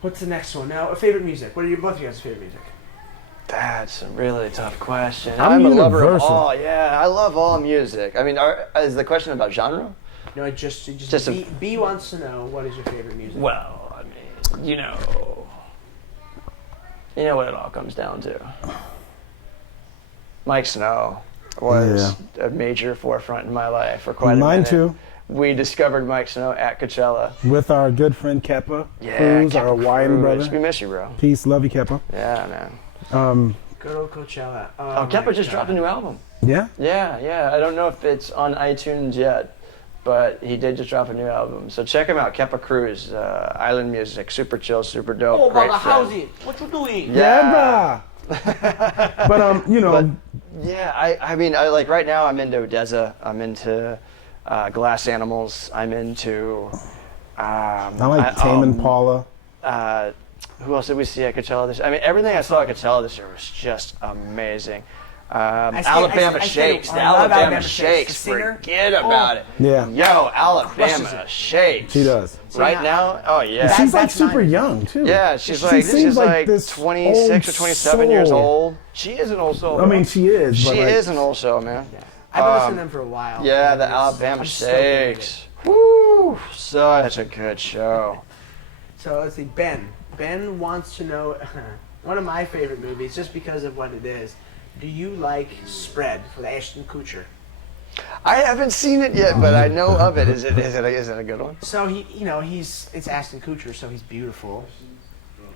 what's the next one? Now, favorite music. What are both of you guys' favorite music? That's a really tough question. I'm a lover of universal. all. Yeah, I love all music. I mean, is the question about genre? No, it just B wants to know what is your favorite music. Well, I mean, you know what it all comes down to. Mike Snow was a major forefront in my life for quite a minute. Mine too. We discovered Mike Snow at Coachella. With our good friend Keppa Yeah, Cruz, Captain our Hawaiian Cruz. We brother. miss you, bro. Peace, love you, Keppa. Yeah, man. Good old Coachella. Oh, my Keppa just God. dropped a new album. Yeah. Yeah. I don't know if it's on iTunes yet, but he did just drop a new album. So check him out, Keppa Cruz, Island Music, super chill, super dope. Oh, great about the friend. housing. What you doing? Yeah, brah. But you know. But, yeah, I mean, I like right now I'm into Odessa. I'm into glass animals. I'm into. I like Tame Impala. Who else did we see at Coachella this year? I mean, everything I saw at Coachella this year was just amazing. Alabama Shakes. The Alabama Shakes. The singer? Forget about it. Yeah. Yo, Alabama Crushes Shakes. She does. Right now? Oh, yeah. She's like that's super nice. young too. Yeah, she's like seems like this 26 or old 27 years soul. old. She is an old soul. I mean, she is. But she like, is an old soul, man. I've been listening to them for a while. Yeah, and the it's- Alabama I'm stoked to get it. Shakes. Woo! Such a good show. So let's see, Ben. Ben wants to know one of my favorite movies, just because of what it is. Do you like Spread with Ashton Kutcher? I haven't seen it yet, but I know of it. Is it a good one? So it's Ashton Kutcher, so he's beautiful,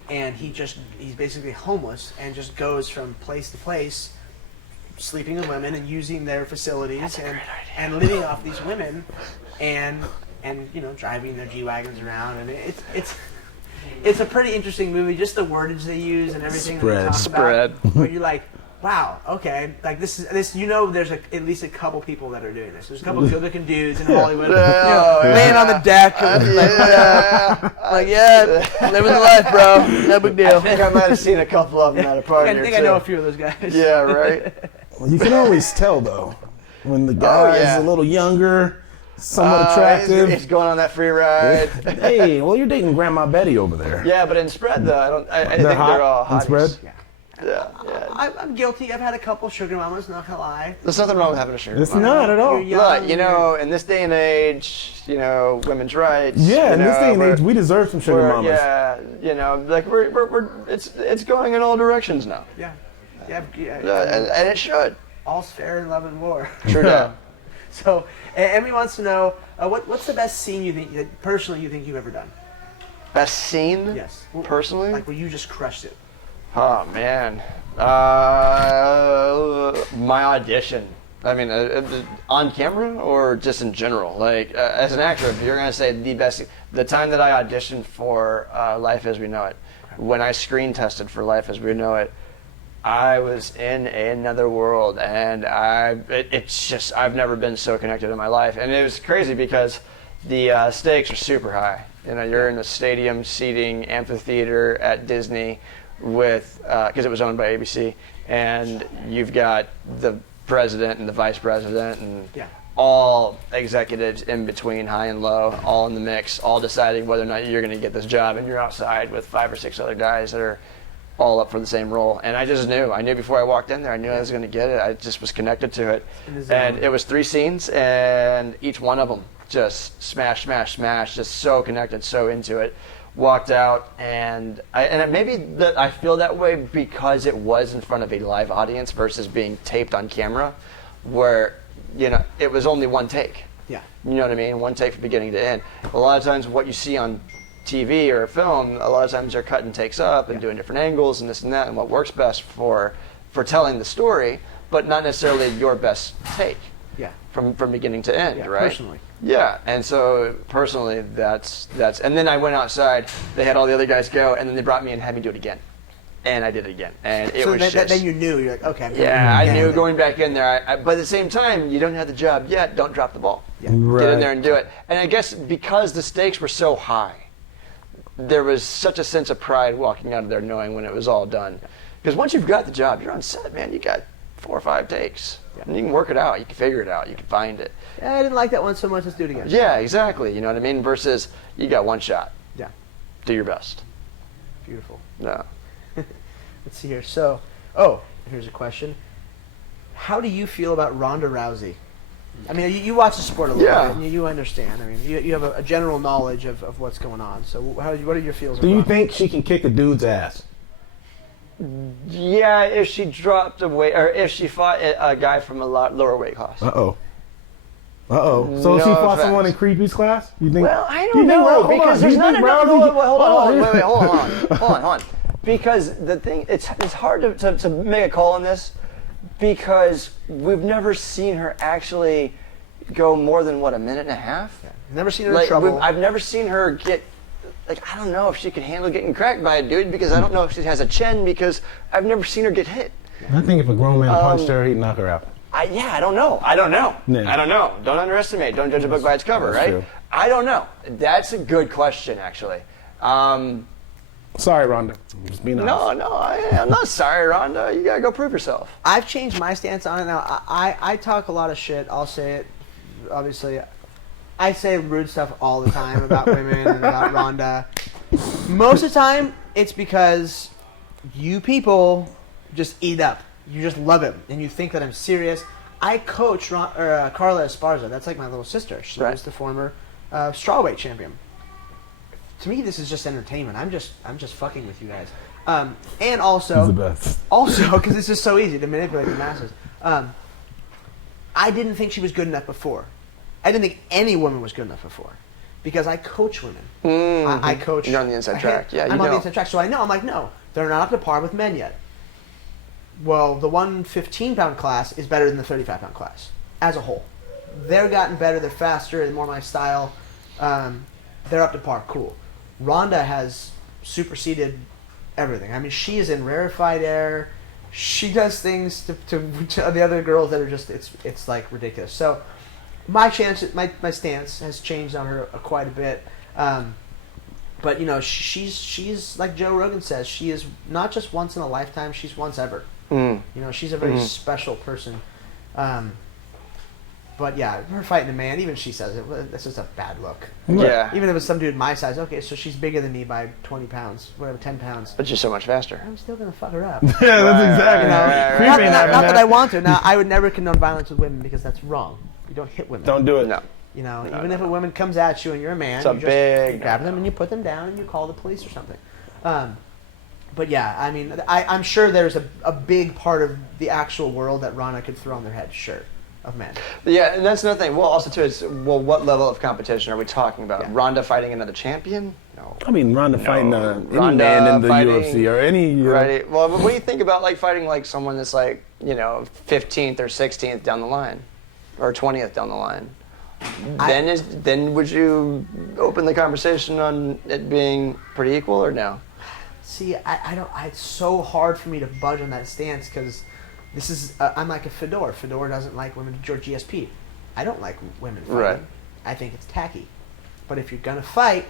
and he's basically homeless and just goes from place to place, sleeping with women and using their facilities and living off these women, and driving their G-wagons around, and it's a pretty interesting movie. Just the wordage they use and everything that they talk Spread. about. Where you're like, wow, okay, like this. There's at least a couple people that are doing this. There's a couple good-looking dudes in Hollywood, laying on the deck, like living the life, bro. No big deal. I think I might have seen a couple of them at a party. I think I know a few of those guys. Yeah, right. well, you can always tell though when the guy's yeah. a little younger, somewhat attractive. He's going on that free ride. Hey, well, you're dating Grandma Betty over there. Yeah, but in Spread though, I think They're hot they're all in hot. Spread? Yeah. I'm guilty. I've had a couple sugar mamas, not gonna lie. There's nothing wrong with having a sugar It's mama. not at all. You're young, Look, in this day and age, women's rights. Yeah, in this day and we're- age, we deserve some sugar we're- mamas. Yeah, like we're it's going in all directions now. Yeah. And it should. All's fair in love and war. True that. So, Emmy wants to know what's the best scene you think you've ever done? Best scene? Yes. Personally? Like where you just crushed it. Oh man, my audition. I mean, on camera or just in general. Like as an actor, if you're gonna say the best, the time that I auditioned for Life as We Know It, when I screen tested for Life as We Know It, I was in another world, and I've never been so connected in my life, and it was crazy because the stakes are super high. You're in a stadium seating amphitheater at Disney with because it was owned by ABC, and you've got the president and the vice president and all executives in between, high and low, all in the mix, all deciding whether or not you're going to get this job, and you're outside with 5 or 6 other guys that are all up for the same role. And I just knew. I knew before I walked in there. I knew I was going to get it. I just was connected to it. And it was 3 scenes, and each one of them just smash, just so connected, so into it. Walked out, and I feel that way because it was in front of a live audience versus being taped on camera, where it was only one take. Yeah. You know what I mean? One take from beginning to end. A lot of times, what you see on TV or a film, a lot of times they're cutting takes up and doing different angles and this and that, and what works best for telling the story, but not necessarily your best take. Yeah. From beginning to end, Yeah, right? personally. Yeah, and so personally, that's. And then I went outside. They had all the other guys go, and then they brought me and had me do it again, and I did it again, and it was just. Then you knew. You're like, okay. Yeah, I knew going back in there. But at the same time, you don't have the job yet. Don't drop the ball. Yeah. Right. Get in there and do it. And I guess because the stakes were so high, there was such a sense of pride walking out of there knowing when it was all done. Because once you've got the job, you're on set, man. You got 4 or 5 takes. And you can work it out. You can figure it out. You can find it. Yeah, I didn't like that one so much. Let's do it again. Yeah, exactly. You know what I mean? Versus you got 1 shot. Yeah. Do your best. Beautiful. No. Let's see here. So, here's a question. How do you feel about Ronda Rousey? I mean, you watch the sport a little bit, and you understand. I mean, you have a general knowledge of what's going on. So, what are your feels? Do you think she can kick a dude's ass? Yeah, if she dropped a weight, or if she fought a guy from a lot lower weight class. So if she fought offense. someone in Creepy's class, you think? Well, I don't know, because there's not enough. Hold on. Wait, hold on. because the thing, it's hard to make a call on this because we've never seen her actually go more than, what, a minute and a half? Yeah. Never seen her in trouble. I've never seen her get, like, I don't know if she can handle getting cracked by a dude because I don't know if she has a chin because I've never seen her get hit. I think if a grown man punched her, he'd knock her out. I don't know. Yeah. I don't know. Don't underestimate. Don't judge a book by its cover, right? True. I don't know. That's a good question, actually. Sorry, Rhonda. Just being honest. No, I'm not sorry, Rhonda. You gotta go prove yourself. I've changed my stance on it now. I talk a lot of shit. I'll say it. Obviously, I say rude stuff all the time about women and about Rhonda. Most of the time, it's because you people just eat up. You just love him, and you think that I'm serious. I coach Carla Esparza. That's like my little sister. She was the former strawweight champion. To me, this is just entertainment. I'm just fucking with you guys. And also, He's the best. Also, because it's just so easy to manipulate the masses. I didn't think she was good enough before. I didn't think any woman was good enough before, because I coach women. Mm-hmm. I coach. You're on the inside track. Yeah, I'm on the inside track, so I know. I'm like, no, they're not up to par with men yet. Well, the 115-pound class is better than the 35-pound class as a whole. They're gotten better. They're faster and more my style. They're up to par. Cool. Rhonda has superseded everything. I mean, she is in rarefied air. She does things to the other girls that are just it's like ridiculous. So my stance has changed on her quite a bit. But you know, she's like Joe Rogan says, she is not just once in a lifetime. She's once ever. You know, she's a very special person. But yeah, her fighting a man, even she says it. That's just a bad look. Yeah. Even if it was some dude my size, okay, so she's bigger than me by 20 pounds, whatever, 10 pounds. But you're so much faster. I'm still gonna fuck her up. Yeah, that's exactly. Not that I want to. Now, I would never condone violence with women because that's wrong. You don't hit women. Don't do it. No. You know, even if a woman comes at you and you're a man, It's you grab them and you put them down and you call the police or something. But yeah, I mean, I'm sure there's a big part of the actual world that Rana could throw on their head, sure, of men. Yeah, and that's another thing. Well, also too, it's what level of competition are we talking about? Yeah. Ronda fighting another champion? No. I mean, Ronda fighting any Ronda man in the fighting- UFC or any. Right. Well, but what do you think about like fighting like someone that's like 15th or 16th down the line, or 20th down the line? Then would you open the conversation on it being pretty equal or no? See, I don't. It's so hard for me to budge on that stance because this is. I'm like a Fedor. Fedor doesn't like women. George GSP. I don't like women fighting. Right. I think it's tacky. But if you're gonna fight,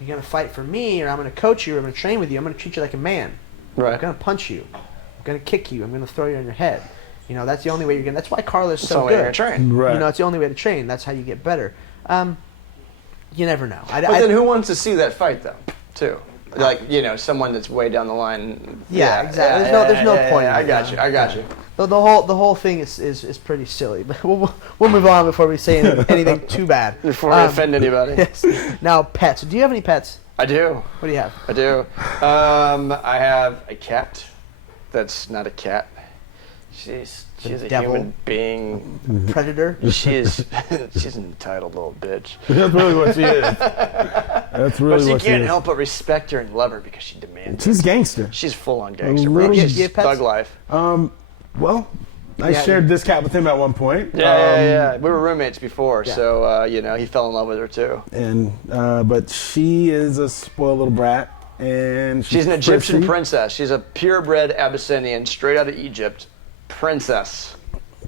you're gonna fight for me, or I'm gonna coach you, or I'm gonna train with you. I'm gonna treat you like a man. Right. I'm gonna punch you. I'm gonna kick you. I'm gonna throw you on your head. You know, that's the only way you're gonna. That's why Carla's That's so the only way good. you're gonna train. Right. You know, it's the only way to train. That's how you get better. You never know. But then who wants to see that fight though? Too. Like, someone that's way down the line. Yeah, exactly. There's no point. I got you. The whole thing is pretty silly. But we'll move on before we say anything too bad. Before we offend anybody. Yes. Now, pets. Do you have any pets? I do. What do you have? I do. I have a cat. That's not a cat. She's a devil. human being. Predator. She's an entitled little bitch. That's really what she is. That's really But she what she can't is. help but respect her and love her because she demands it. She's gangster. She's full on gangster, little- bro. Do you She's have pets? thug life. Well, I Yeah, shared this cat with him at one point. Yeah. We were roommates before, Yeah. so he fell in love with her too. And but she is a spoiled little brat, and She's an Egyptian prissy. princess. She's a purebred Abyssinian, straight out of Egypt, princess.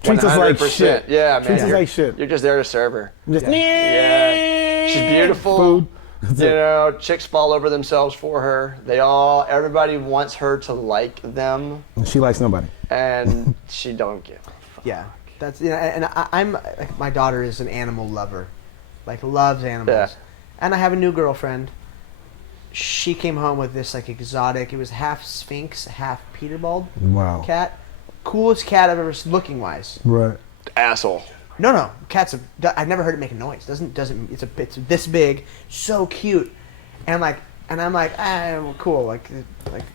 Treats us like 100%. shit. Yeah, man. Treats us like shit. You're just there to serve her. Just Yeah. She's beautiful. Food. That's it. Chicks fall over themselves for her. Everybody wants her to like them, She likes nobody. and she don't give. Yeah. That's and I'm like, my daughter is an animal lover, like loves animals. Yeah. And I have a new girlfriend. She came home with this like exotic. It was half Sphinx, half Peterbald Wow. cat. Coolest cat I've ever seen, looking wise. Right. Asshole. No. I've never heard it make a noise. Doesn't. It's this big, so cute, and I'm like, cool, like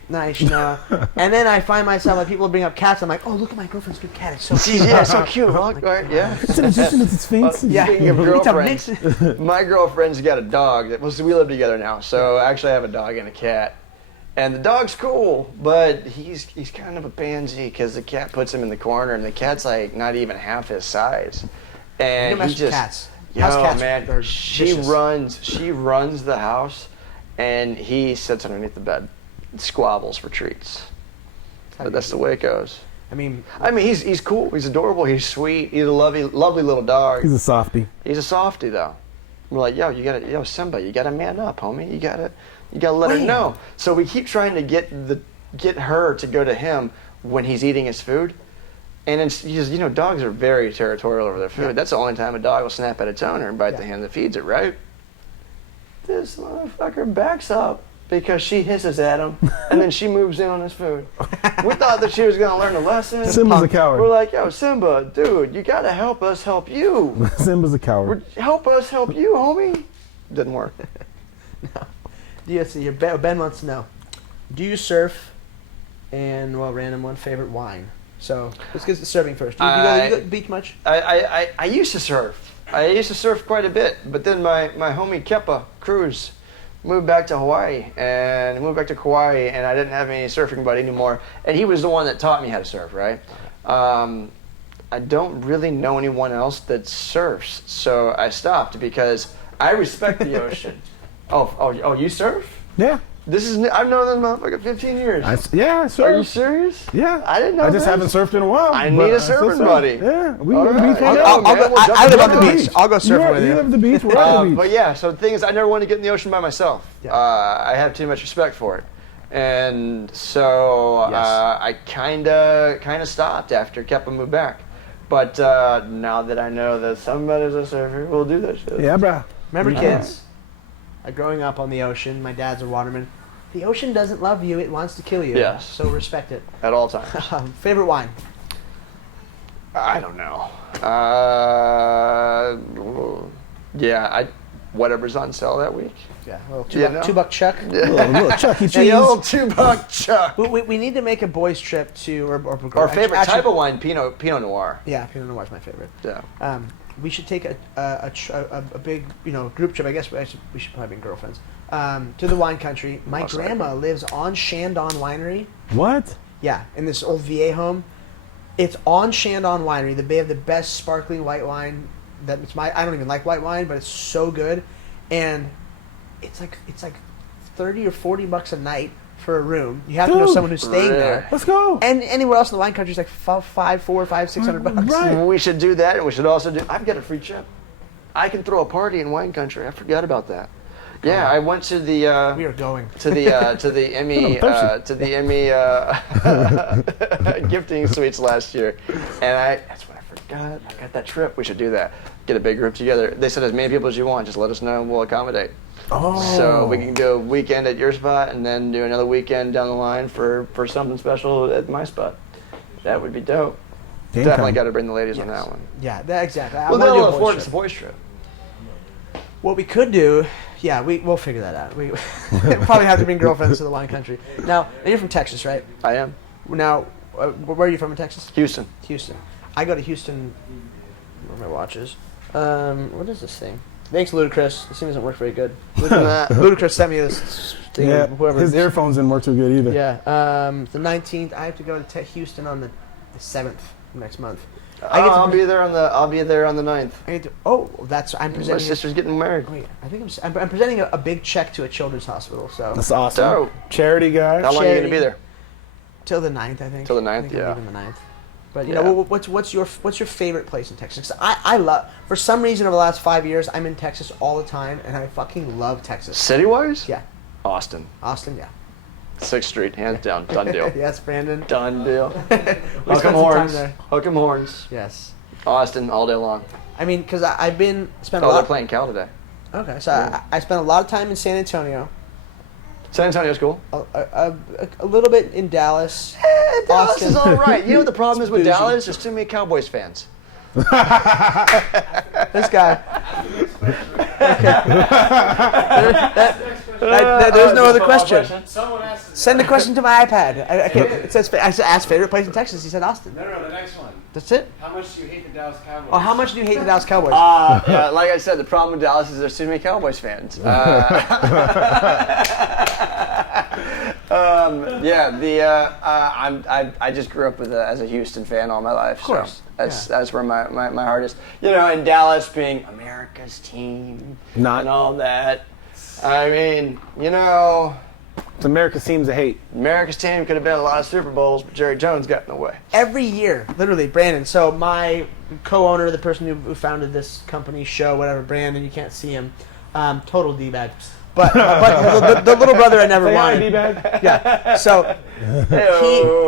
nice, And then I find myself like people bring up cats. I'm like, oh, look at my girlfriend's good cat. It's so cute. Yeah, so cute. Right? Yeah. It's an Egyptian. It's a Sphinx. Yeah. Speaking of It's a girlfriends, my girlfriend's got a dog. We live together now, so actually I have a dog and a cat. And the dog's cool, but he's kind of a pansy because the cat puts him in the corner, and the cat's like not even half his size. And You don't mess he with just, cats. yo, House cats man, are she vicious. runs the house, and he sits underneath the bed, and squabbles for treats. But that's the way it goes. I mean, He's cool. He's adorable. He's sweet. He's a lovely little dog. He's a softie. He's a softie, though. We're like, yo, Simba, you gotta man up, homie. You gotta let her know. So we keep trying to get her to go to him when he's eating his food, and it's because dogs are very territorial over their food. Yeah. That's the only time a dog will snap at its owner and bite the hand that feeds it, right? This motherfucker backs up because she hisses at him, and then she moves in on his food. We thought that she was gonna learn a lesson. Simba's a coward. We're like, yo, Simba, dude, you gotta help us help you. Simba's a coward. Help us help you, homie. Didn't work. Ben wants to know, do you surf? And random one, favorite wine. So let's get the surfing first. Do you go to the beach much? I used to surf. I used to surf quite a bit, but then my homie Kepa Cruz moved back to Hawaii and I didn't have any surfing buddy anymore. And he was the one that taught me how to surf, right? I don't really know anyone else that surfs, so I stopped because I respect the ocean. Oh, you surf? Yeah. I've known this motherfucker 15 years. I surf. Are you serious? Yeah. I didn't know I just this. haven't surfed in a while. I but need a still surfing surf. buddy. Yeah. We All go to the right. beach right I'll now. go, man. I live on the We're beach. I'll go surf with You you. live at the beach. We're at the beach. But yeah, so the thing is, I never want to get in the ocean by myself. Yeah. I have too much respect for it, and so Yes. I kind of stopped after Kepa moved back. But now that I know that somebody's a surfer, we'll do that shit. Yeah, bro. Remember, Yeah. kids, growing up on the ocean, my dad's a waterman. The ocean doesn't love you; it wants to kill you. Yes. So respect it. At all times. Favorite wine? I don't know. Whatever's on sale that week. Yeah. Well, You know? $2 Chuck. Little Chuck E. The Cheese. old $2 Chuck. We need to make a boys trip to Our favorite actually- type of wine, Pinot Noir. Yeah, Pinot Noir is my favorite. Yeah. We should take a big group trip. I guess we should probably bring girlfriends to the wine country. My Most grandma lives on Shandon Winery. What? Yeah, in this old VA home. It's on Shandon Winery. They have the best sparkling white wine. I don't even like white wine, but it's so good, and it's like $30 or $40 a night for a room. You have to know Dude. someone who's staying there. Let's go. And anywhere else in the wine country is like $600. Right. We should do that, and we should also do. I've got a free trip. I can throw a party in wine country. I forgot about that. Yeah, I went to the We are going. to the Emmy gifting suites last year, and that's what I forgot. I got that trip. We should do that. Get a big group together. They said as many people as you want. Just let us know, and we'll accommodate. Oh. So we can do a weekend at your spot, and then do another weekend down the line for something special at my spot. That would be dope. Game Definitely time. got to bring the ladies on that one. Yeah, exactly. I Well, wanna do they'll a boys afford trip. us a boys trip. What we could do, we'll figure that out. We probably have to bring girlfriends to the wine country. Now, you're from Texas, right? I am. Now, where are you from in Texas? Houston. Houston. I go to Houston. Where are my watches? What is this thing? Thanks, Ludacris. This thing doesn't work very good. Ludacris sent me this thing. Yeah. Whoever. His earphones didn't work too good either. Yeah. The 19th. I have to go to Houston on the 7th next month. I'll be there on the 9th. I get to, I'm My presenting. sister's getting married. Wait, I think I'm presenting a big check to a children's hospital. So That's awesome. Dope. Charity guy. How long are you gonna be there? till the 9th, I think. Till the 9th, I think I'm yeah. leaving the 9th. But Yeah. what's your favorite place in Texas? 'Cause I love, for some reason over the last 5 years I'm in Texas all the time, and I fucking love Texas. City-wise? Yeah, Austin. Austin. Yeah. 6th Street, hands down. Done deal. Yes, Brandon. Done deal. We Hook 'em spent some time horns. there. Hook 'em horns. Yes. Austin all day long. I mean, because I've spent a Oh, they're lot. playing Cal today. Okay, so I spent a lot of time in San Antonio, San Antonio's cool. a little bit in Dallas. Dallas Austin. is all right. You know what the problem is with bougie. Dallas? There's too many Cowboys fans. This guy. There's no other question. Someone asked. Send the question to my iPad. It says I asked favorite place in Texas. He said Austin. No, the next one. That's it. How much do you hate the Dallas Cowboys? Oh, how much do you hate the Dallas Cowboys? Yeah, like I said, the problem with Dallas is there's too many Cowboys fans. I just grew up as a Houston fan all my life. Of course. So that's where my heart is. And Dallas being America's team and all that. I mean, It's America's teams to hate. America's team could have been a lot of Super Bowls, but Jerry Jones got in the way. Every year, literally, Brandon. So my co-owner, the person who founded this company, show, whatever, Brandon, you can't see him, total D-bag. But the little brother I never Say hi, wanted. D-bag. Yeah. So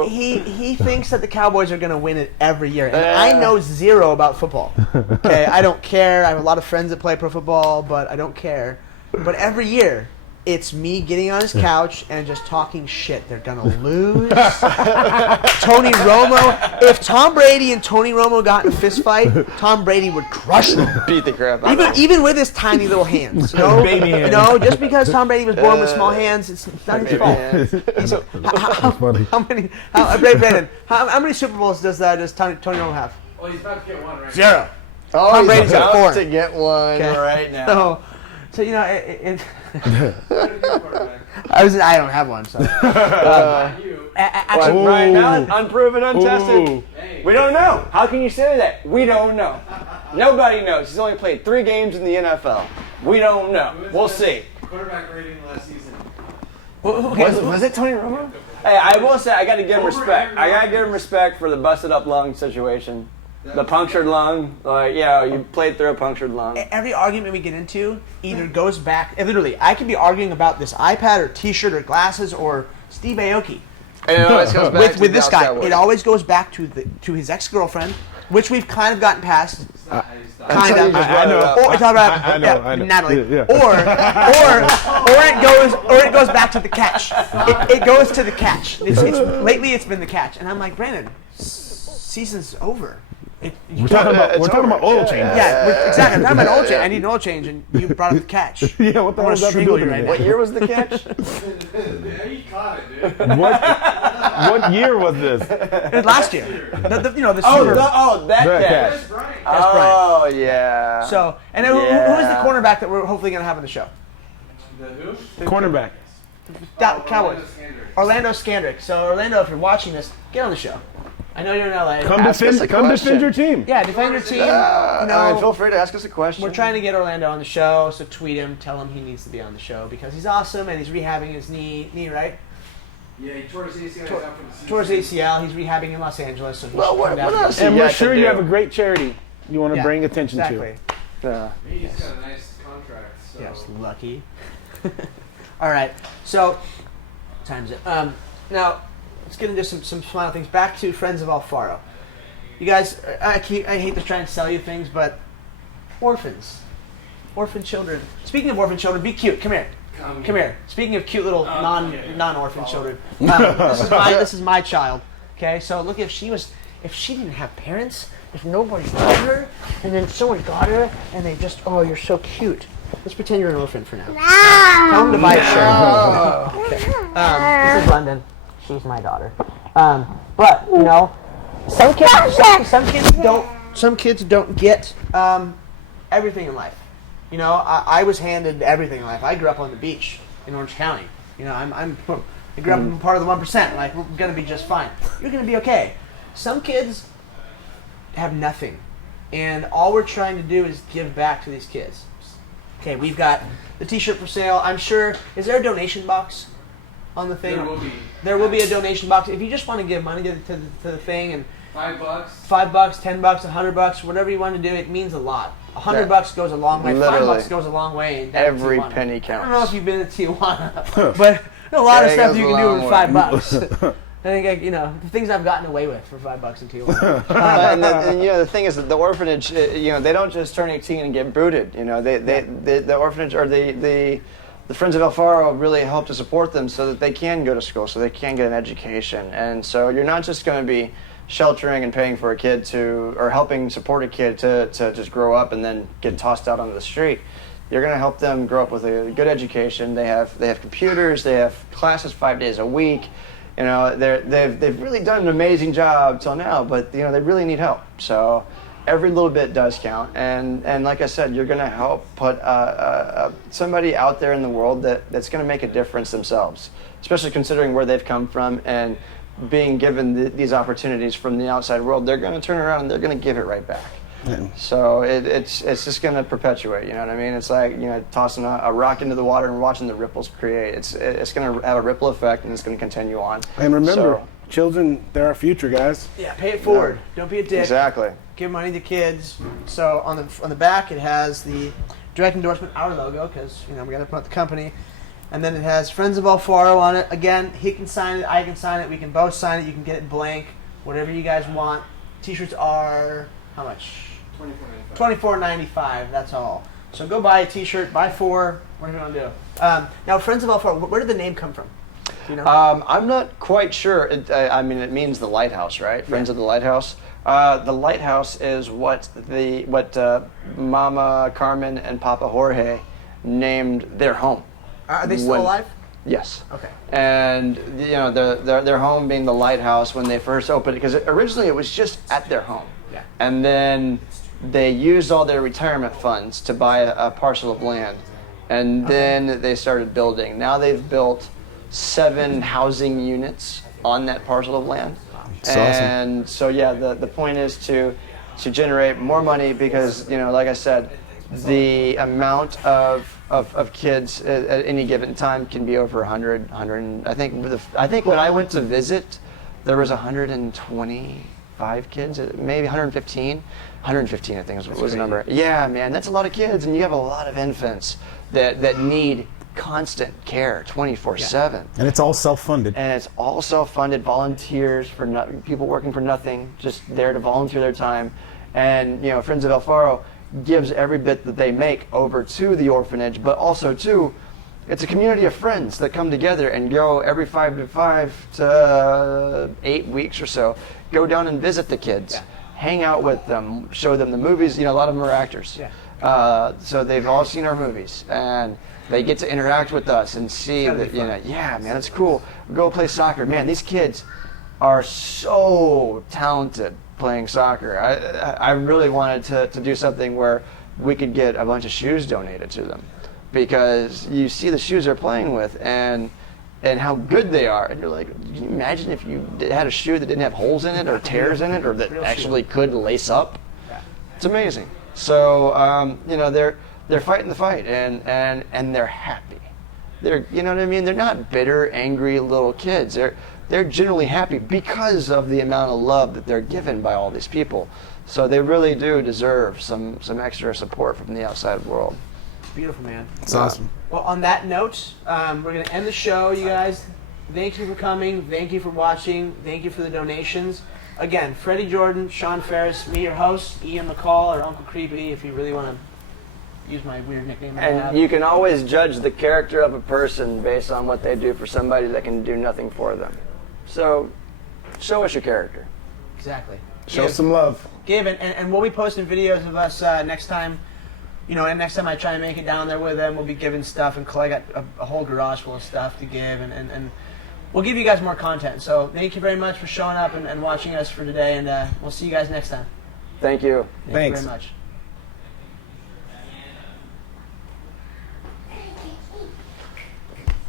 he thinks that the Cowboys are going to win it every year, and I know zero about football. Okay, I don't care. I have a lot of friends that play pro football, but I don't care. But every year, it's me getting on his couch and just talking shit. They're gonna lose. Tony Romo. If Tom Brady and Tony Romo got in a fist fight, Tom Brady would crush them. Beat the crap out of them. Even with his tiny little hands. Baby hands. Just because Tom Brady was born with small hands, it's not his fault. Brandon, how many Super Bowls does Tony Romo have? Well, he's about to get one right Zero. Oh, Tom he's Brady's got about 4. to get one right now. So now. I don't have one. So actually, Brian Allen, unproven, untested. Ooh. Hey. We don't know. How can you say that? We don't know. Nobody knows. He's only played 3 games in the NFL. We don't know. We'll see. Quarterback rating last season. Was it Tony Romo? Hey, I will say I got to give him respect. I got to give him respect for the busted up lung situation. The punctured lung, you played through a punctured lung. Every argument we get into either goes back. Literally, I could be arguing about this iPad or T-shirt or glasses or Steve Aoki. It always goes back to with this guy. Cowboys. It always goes back to his ex-girlfriend, which we've kind of gotten past. Kind of. I know. I know. Natalie. Yeah. Or it goes back to the catch. It goes to the catch. Lately, it's been the catch, and I'm like, Brandon, season's over. We're talking about oil changes. Yeah, exactly. I'm talking about oil change. I need an oil change, and you brought up the catch. Yeah, what the hell does that have to do with right anything? now. What year was the catch? Yeah, you caught it, dude. What year was this? It was last year. The Super. That catch. That's Brian. Oh, yeah. So, and who is the cornerback that we're hopefully going to have on the show? The who? Cornerback. Cowboys. Orlando Scandrick. So, Orlando, if you're watching this, get on the show. I know you're in LA. Come defend your team. Yeah, defend your team. Feel free to ask us a question. We're trying to get Orlando on the show, so tweet him, tell him he needs to be on the show because he's awesome and he's rehabbing his knee, right? Yeah, he tore his ACL. Tore his ACL. He's rehabbing in Los Angeles. So what else? And we're yet to sure you do. have a great charity you want to bring attention exactly. to. He's got a nice contract. So. Yes, lucky. All right, so time's it. Now let's get into some final things. Back to Friends of Alfaro. You guys, I hate to try and sell you things, but orphan children. Speaking of orphan children, be cute. Come here. Come here. Speaking of cute little non-orphan children, this is my child. Okay, so look, if she didn't have parents, if nobody got her, and then someone got her, and they just, oh, you're so cute. Let's pretend you're an orphan for now. Tell them to buy a shirt. Okay. This is London. She's my daughter. But some kids don't get everything in life. I was handed everything in life. I grew up on the beach in Orange County. I grew up in part of the 1%. Like, we're gonna be just fine. You're gonna be okay. Some kids have nothing, and all we're trying to do is give back to these kids. Okay, we've got the T-shirt for sale. I'm sure. Is there a donation box on the thing? There will be. There will be a donation box. If you just want to give money to the thing, and $5. $5, $10, $100, whatever you want to do, it means a lot. $100 goes a long way. Literally. $5 goes a long way. In Every Tijuana. penny counts. I don't know if you've been to Tijuana, but a lot of stuff you can do with $5. I think the things I've gotten away with for $5 in Tijuana. And the thing is that the orphanage, they don't just turn 18 and get booted. The orphanage or the Friends of Alfaro really help to support them so that they can go to school, so they can get an education. And so you're not just going to be sheltering and paying for a kid or helping support a kid to just grow up and then get tossed out onto the street. You're going to help them grow up with a good education. They have computers. They have classes 5 days a week. They've really done an amazing job till now, but they really need help. So every little bit does count, and like I said, you're going to help put somebody out there in the world that's going to make a difference themselves, especially considering where they've come from and being given these opportunities from the outside world. They're going to turn around and they're going to give it right back. Yeah. So it's just going to perpetuate. You know what I mean? It's like, you know, tossing a rock into the water and watching the ripples create. It's going to have a ripple effect, and it's going to continue on. And remember, children, they're our future, guys. Yeah, pay it forward. Yeah. Don't be a dick. Exactly. Give money to kids. So on the back, it has the direct endorsement, our logo, because we got to promote the company, and then it has Friends of Alfaro on it. Again, he can sign it, I can sign it, we can both sign it. You can get it blank, whatever you guys want. T-shirts are how much? $24.95. That's all. So go buy a T-shirt, buy 4. What do you want to do? Now, Friends of Alfaro, where did the name come from? Do you know? I'm not quite sure. It means the lighthouse, right? Friends of the Lighthouse. The lighthouse is what Mama Carmen and Papa Jorge named their home. Are they still alive? Yes. Okay. And their home being the lighthouse when they first opened it, because originally it was just at their home. Yeah. And then they used all their retirement funds to buy a parcel of land, and then they started building. Now they've built 7 housing units on that parcel of land. That's and awesome. So yeah, the point is to generate more money, because like I said, the amount of kids at any given time can be over 100. I think when I went to visit, there was 125 kids, maybe 115. 115, I think was the number. Yeah, man, that's a lot of kids, and you have a lot of infants that need constant care 24/7. And it's all self-funded. And it's all self-funded, volunteers people working for nothing, just there to volunteer their time. And Friends of Alfaro gives every bit that they make over to the orphanage, but also too, it's a community of friends that come together and go every 5 to 8 weeks or so, go down and visit the kids, hang out with them, show them the movies. A lot of them are actors. Yeah. So they've all seen our movies, and they get to interact with us and see that, yeah, man, it's cool. Go play soccer. Man, these kids are so talented playing soccer. I really wanted to do something where we could get a bunch of shoes donated to them, because you see the shoes they're playing with and how good they are, and you're like, can you imagine if you had a shoe that didn't have holes in it or tears in it, or that actually could lace up? Yeah. It's amazing. So they're fighting the fight, and they're happy. They're, you know what I mean? They're not bitter, angry little kids. They're generally happy because of the amount of love that they're given by all these people. So they really do deserve some extra support from the outside world. Beautiful, man. It's awesome. Well, on that note, we're going to end the show, you guys. Thank you for coming. Thank you for watching. Thank you for the donations. Again, Freddie Jordan, Sean Farris, me, your host, Ian McCall, or Uncle Creepy, if you really want to use my weird nickname. And you can always judge the character of a person based on what they do for somebody that can do nothing for them. So, show us your character. Exactly. Show some love. Give, and we'll be posting videos of us next time. And next time I try and make it down there with them, we'll be giving stuff, and Clay got a whole garage full of stuff to give, and we'll give you guys more content. So thank you very much for showing up and watching us for today, and we'll see you guys next time. Thank you. Thank you very much.